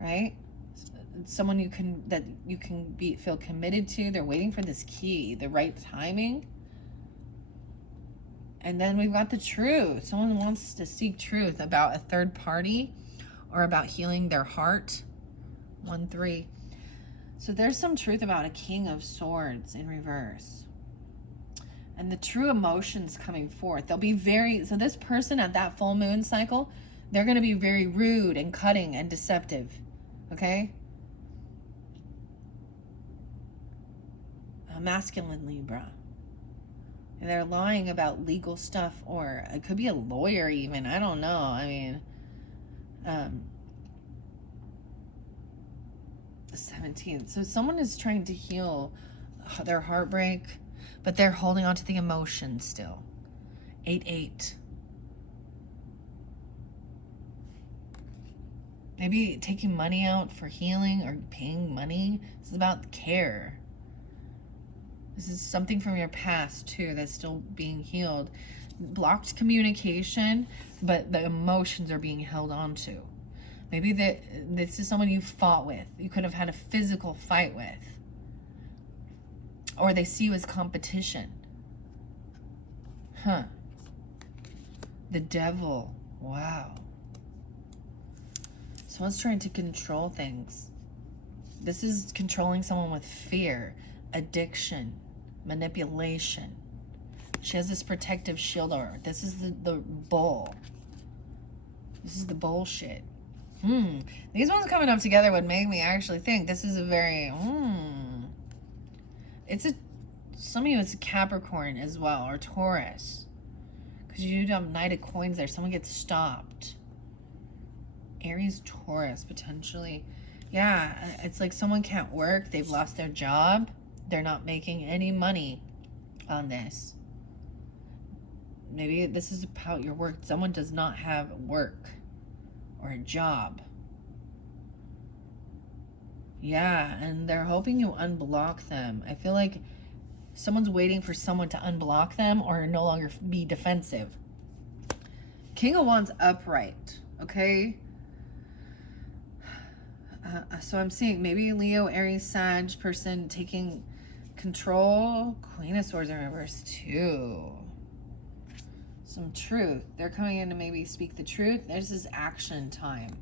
Right? Someone you can feel committed to. They're waiting for this key, the right timing. And then we've got the truth. Someone wants to seek truth about a third party or about healing their heart. 1-3. So there's some truth about a King of Swords in reverse. And the true emotions coming forth. They'll be so this person at that full moon cycle, they're going to be very rude and cutting and deceptive. Okay? A masculine Libra. And they're lying about legal stuff, or it could be a lawyer even. I don't know. I mean, the 17th. So someone is trying to heal their heartbreak, but they're holding on to the emotion still. 8-8. Maybe taking money out for healing or paying money. This is about care. This is something from your past too that's still being healed. Blocked communication, but the emotions are being held on to. Maybe this is someone you fought with. You could have had a physical fight with. Or they see you as competition. The Devil. Wow. Someone's trying to control things. This is controlling someone with fear, addiction, manipulation. She has this protective shield over her. This is the bull. This is the bullshit. These ones coming up together would make me actually think this is a very, some of you it's a Capricorn as well, or Taurus. Because you do have Knight of Coins there. Someone gets stopped. Aries, Taurus, potentially. Yeah, it's like someone can't work. They've lost their job. They're not making any money on this. Maybe this is about your work. Someone does not have work or a job. Yeah, and they're hoping you unblock them. I feel like someone's waiting for someone to unblock them or no longer be defensive. King of Wands upright, okay? So I'm seeing maybe Leo, Aries, Sag person taking control. Queen of Swords in reverse too. Some truth. They're coming in to maybe speak the truth. This is action time.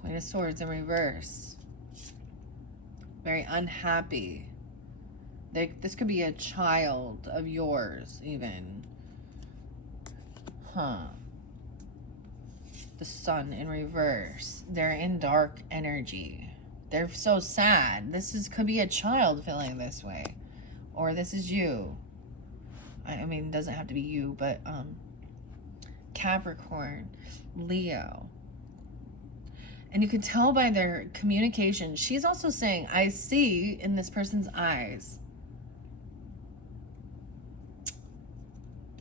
Queen of Swords in reverse. Very unhappy. This could be a child of yours even. The Sun in reverse. They're in dark energy. They're so sad. Could be a child feeling this way. Or this is you. I mean, it doesn't have to be you, but Capricorn, Leo. And you can tell by their communication, she's also saying, I see in this person's eyes.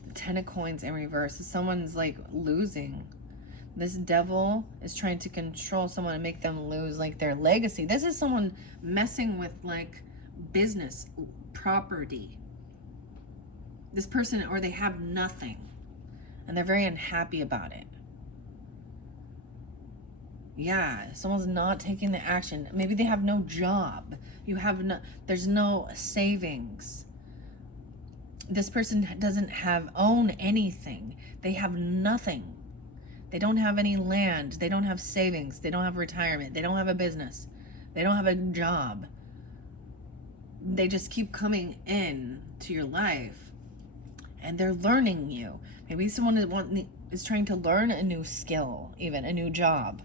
The 10 of Coins in reverse. Someone's like losing. This Devil is trying to control someone and make them lose like their legacy. This is someone messing with like business, property. This person, or they have nothing and they're very unhappy about it. Yeah, someone's not taking the action. Maybe they have no job. There's no savings. This person doesn't own anything. They have nothing. They don't have any land. They don't have savings. They don't have retirement. They don't have a business. They don't have a job. they just keep coming in to your life, and they're learning you. Maybe someone is trying to learn a new skill, even a new job,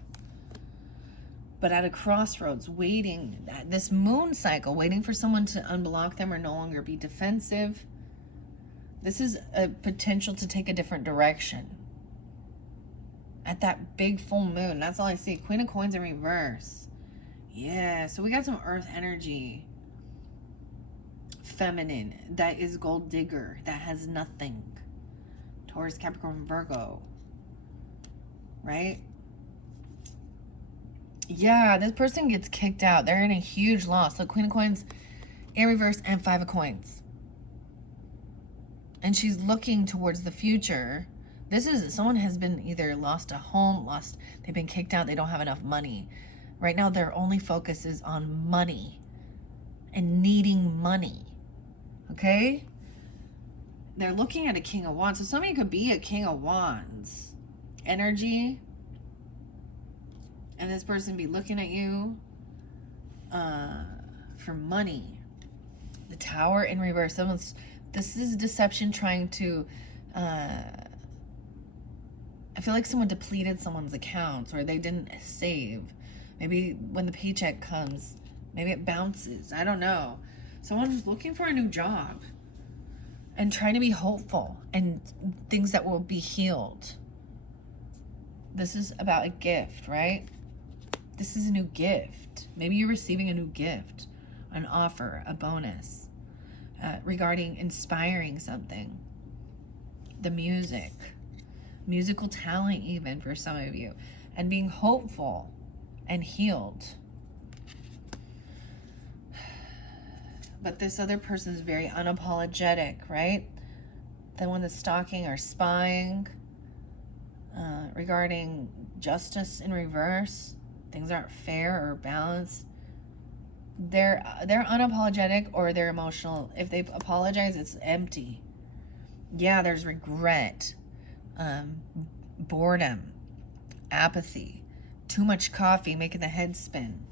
but at a crossroads, waiting, this moon cycle, waiting for someone to unblock them or no longer be defensive. This is a potential to take a different direction. At that big full moon, that's all I see. Queen of Coins in reverse. Yeah, so we got some earth energy. Feminine, that is gold digger, that has nothing. Taurus, Capricorn, Virgo. Right? Yeah, this person gets kicked out. They're in a huge loss. So Queen of Coins in reverse and Five of Coins. And she's looking towards the future. Someone has been either lost a home, they've been kicked out, they don't have enough money. Right now, their only focus is on money and needing money. Okay? They're looking at a King of Wands. So somebody could be a King of Wands energy. And this person be looking at you for money. The Tower in reverse. This is deception trying to... I feel like someone depleted someone's accounts, or they didn't save. Maybe when the paycheck comes, maybe it bounces. I don't know. Someone's looking for a new job and trying to be hopeful and things that will be healed. This is about a gift, right? This is a new gift. Maybe you're receiving a new gift, an offer, a bonus regarding inspiring something. The musical talent even for some of you, and being hopeful and healed. But this other person is very unapologetic, right? The one that's stalking or spying regarding justice in reverse. Things aren't fair or balanced. They're unapologetic, or they're emotional. If they apologize, it's empty. Yeah, there's regret, boredom, apathy, too much coffee making the head spin.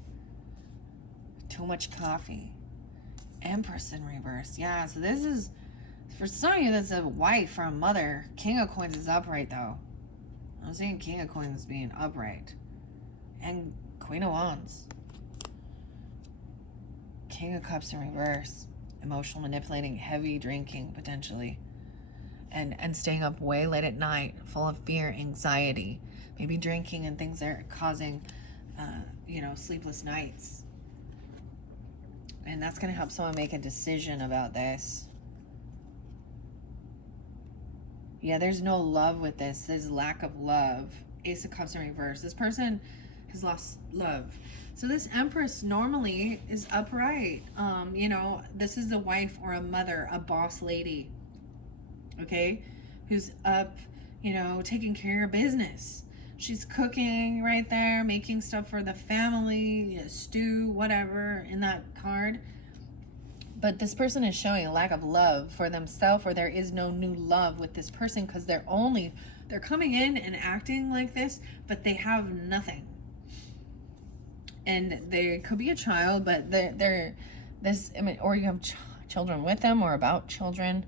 Too much coffee. Empress in reverse. Yeah, so this is, for some of you, that's a wife or a mother. King of Coins is upright, though. I'm seeing King of Coins being upright. And Queen of Wands. King of Cups in reverse. Emotional manipulating, heavy drinking, potentially. And staying up way late at night, full of fear, anxiety. Maybe drinking and things that are causing, sleepless nights. And that's going to help someone make a decision about this. Yeah, there's no love with this. There's lack of love. Ace of Cups in reverse. This person has lost love. So this Empress normally is upright. This is a wife or a mother, a boss lady. Okay? Who's up, taking care of business. She's cooking right there, making stuff for the family, stew, whatever, in that card. But this person is showing a lack of love for themselves, or there is no new love with this person, because they're coming in and acting like this, but they have nothing. And they could be a child, but or you have children with them or about children.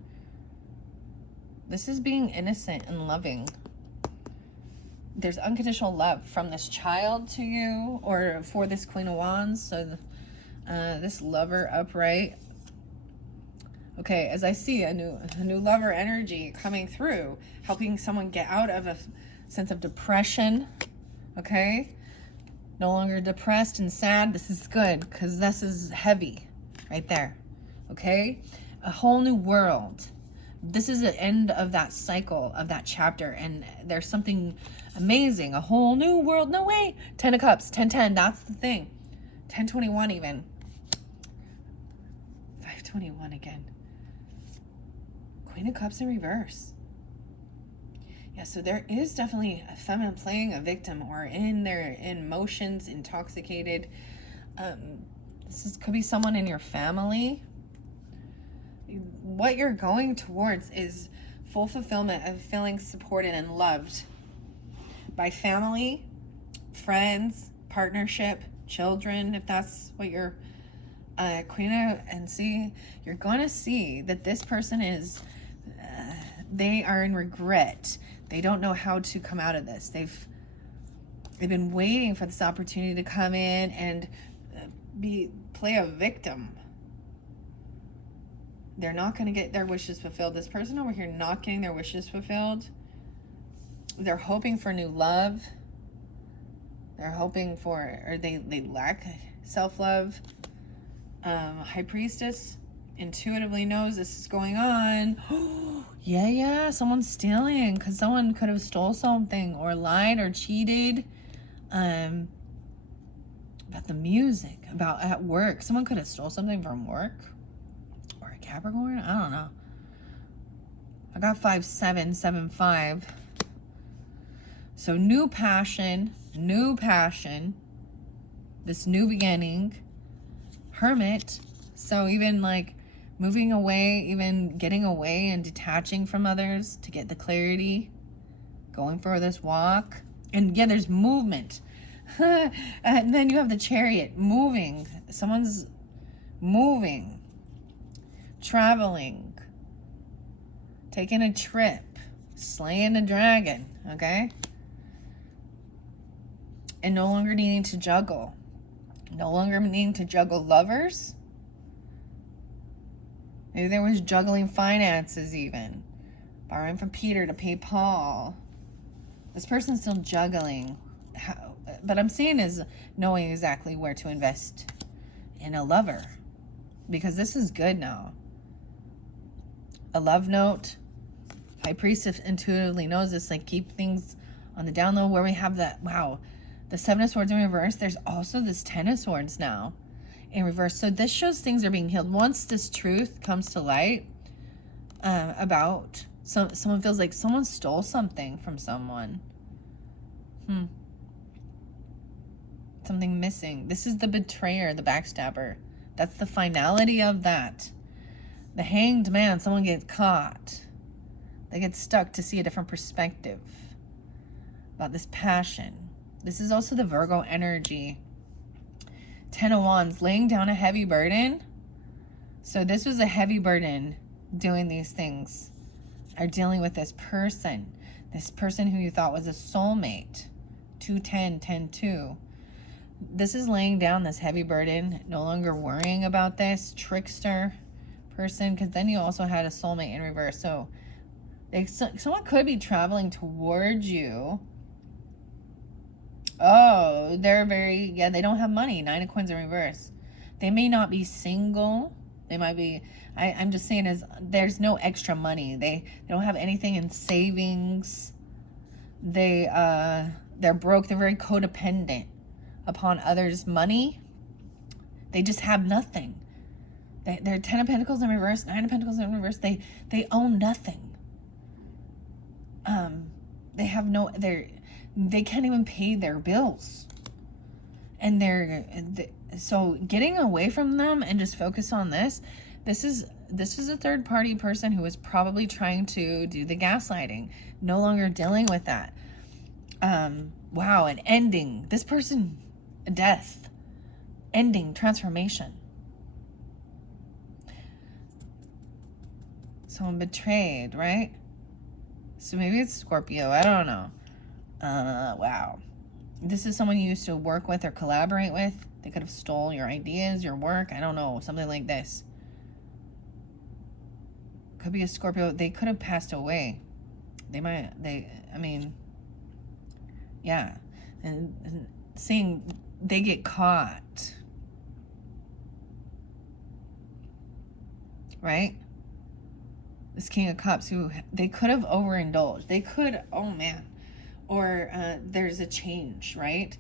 This is being innocent and loving. There's unconditional love from this child to you, or for this Queen of Wands. So this lover upright. Okay, as I see a new lover energy coming through, helping someone get out of a sense of depression. Okay, no longer depressed and sad. This is good, because this is heavy right there. Okay, a whole new world. This is the end of that cycle, of that chapter, and there's something amazing, a whole new world. No way. 10 of Cups, 10-10, that's the thing. 10-21 even. 5-21 again. Queen of Cups in reverse. Yeah, so there is definitely a feminine playing a victim, or in their emotions, intoxicated. Could be someone in your family. What you're going towards is full fulfillment of feeling supported and loved by family, friends, partnership, children, if that's what you're Queen of, and see, you're going to see that this person is, they are in regret. They don't know how to come out of this. They've been waiting for this opportunity to come in and play a victim. They're not going to get their wishes fulfilled. This person over here not getting their wishes fulfilled. They're hoping for new love. They're hoping for, or they lack self-love. High Priestess intuitively knows this is going on. Yeah, someone's stealing because someone could have stole something or lied or cheated. About the music, about at work. Someone could have stole something from work. Or a Capricorn? I don't know. I got 5775. So new passion, this new beginning. Hermit. So even like moving away, even getting away and detaching from others to get the clarity. Going for this walk. And again, there's movement. And then you have the Chariot, moving. Someone's moving, traveling, taking a trip, slaying a dragon, okay? And no longer needing to juggle. No longer needing to juggle lovers. Maybe there was juggling finances even. Borrowing from Peter to pay Paul. This person's still juggling. But I'm seeing is knowing exactly where to invest in a lover. Because this is good now. A love note. High Priestess intuitively knows this. Like, keep things on the down low where we have that. Wow. The Seven of Swords in reverse. There's also this Ten of Swords now in reverse. So this shows things are being healed. Once this truth comes to light about someone feels like someone stole something from someone. Something missing. This is the betrayer, the backstabber. That's the finality of that. The Hanged Man, someone gets caught. They get stuck to see a different perspective about this passion. This is also the Virgo energy. Ten of Wands, laying down a heavy burden. So this was a heavy burden doing these things. Are dealing with this person. This person who you thought was a soulmate. 210, 10-2. This is laying down this heavy burden. No longer worrying about this trickster person. Because then you also had a soulmate in reverse. So someone could be traveling towards you. Oh, they're very, they don't have money. Nine of Coins in reverse. They may not be single. They might be, I'm just saying is there's no extra money. They don't have anything in savings. They're broke. They're very codependent upon others' money. They just have nothing. They're 10 of Pentacles in reverse, 9 of Pentacles in reverse. They own nothing. They have no, they can't even pay their bills. And so getting away from them and just focus on this is a third party person who is probably trying to do the gaslighting, no longer dealing with that. Wow, and ending. This person, death, ending, transformation. Someone betrayed, right? So maybe it's Scorpio. I don't know. Wow. This is someone you used to work with or collaborate with. They could have stole your ideas, your work. I don't know. Something like this. Could be a Scorpio. They could have passed away. Yeah. And seeing they get caught. Right? This King of Cups, who they could have overindulged. They could, oh man. Or there's a change, right?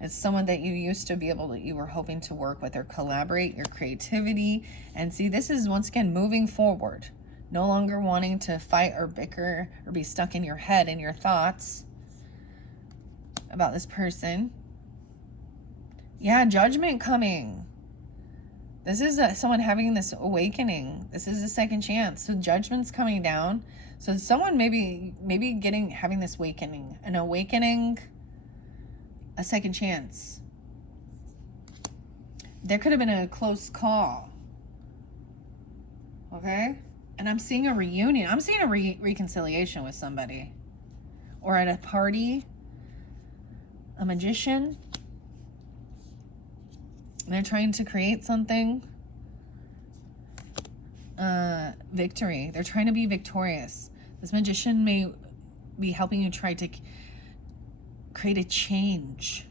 As someone that you used to be able to, you were hoping to work with or collaborate, your creativity. And see, this is once again moving forward. No longer wanting to fight or bicker or be stuck in your head and your thoughts about this person. Yeah, judgment coming. This is someone having this awakening. This is a second chance. So judgment's coming down. So someone maybe having this awakening. An awakening, a second chance. There could have been a close call. Okay? And I'm seeing a reunion. I'm seeing a reconciliation with somebody. Or at a party. A magician. They're trying to create something. Victory. They're trying to be victorious. This magician may be helping you try to create a change.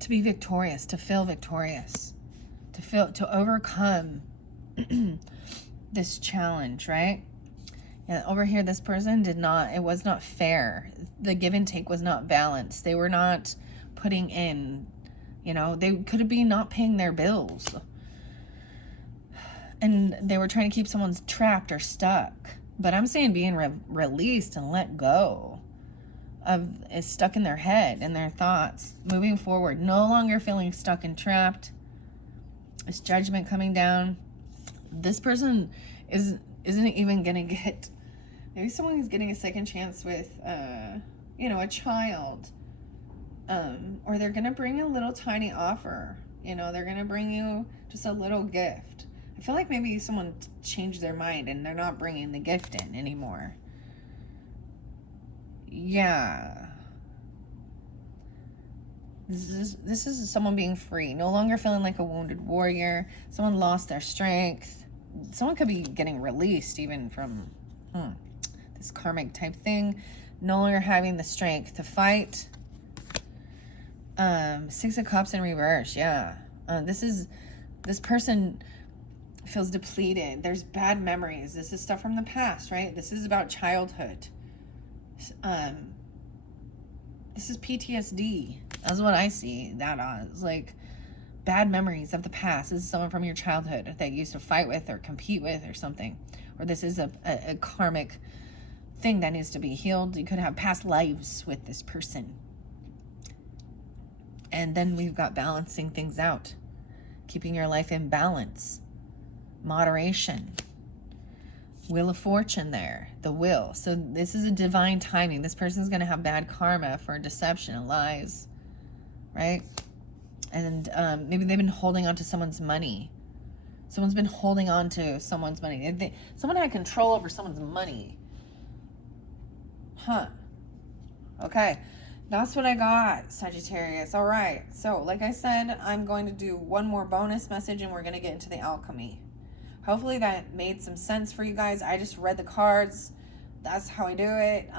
To be victorious, to feel victorious, to overcome this challenge, right? Yeah, over here, this person it was not fair. The give and take was not balanced. They were not putting in, they could be not paying their bills. And they were trying to keep someone trapped or stuck. But I'm saying being released and let go is stuck in their head and their thoughts. Moving forward, no longer feeling stuck and trapped. This judgment coming down. This person isn't even going to get... Maybe someone is getting a second chance with, a child. Or they're going to bring a little tiny offer. They're going to bring you just a little gift. I feel like maybe someone changed their mind and they're not bringing the gift in anymore. Yeah. This is someone being free. No longer feeling like a wounded warrior. Someone lost their strength. Someone could be getting released even from this karmic type thing. No longer having the strength to fight. 6 of Cups in reverse. Yeah. This person feels depleted. There's bad memories. This is stuff from the past, right? This is about childhood. This is PTSD. That's what I see that as. Like, bad memories of the past. This is someone from your childhood that you used to fight with or compete with or something. Or this is a karmic thing that needs to be healed. You could have past lives with this person. And then we've got balancing things out. Keeping your life in balance. Moderation. Wheel of Fortune there. The will. So this is a divine timing. This person's going to have bad karma for deception and lies. Right? And maybe they've been holding on to someone's money. Someone's been holding on to someone's money. Someone had control over someone's money. Huh. Okay. That's what I got, Sagittarius. All right. So, like I said, I'm going to do one more bonus message and we're going to get into the alchemy. Hopefully that made some sense for you guys. I just read the cards. That's how I do it.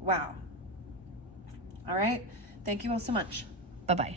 Wow. All right. Thank you all so much. Bye-bye.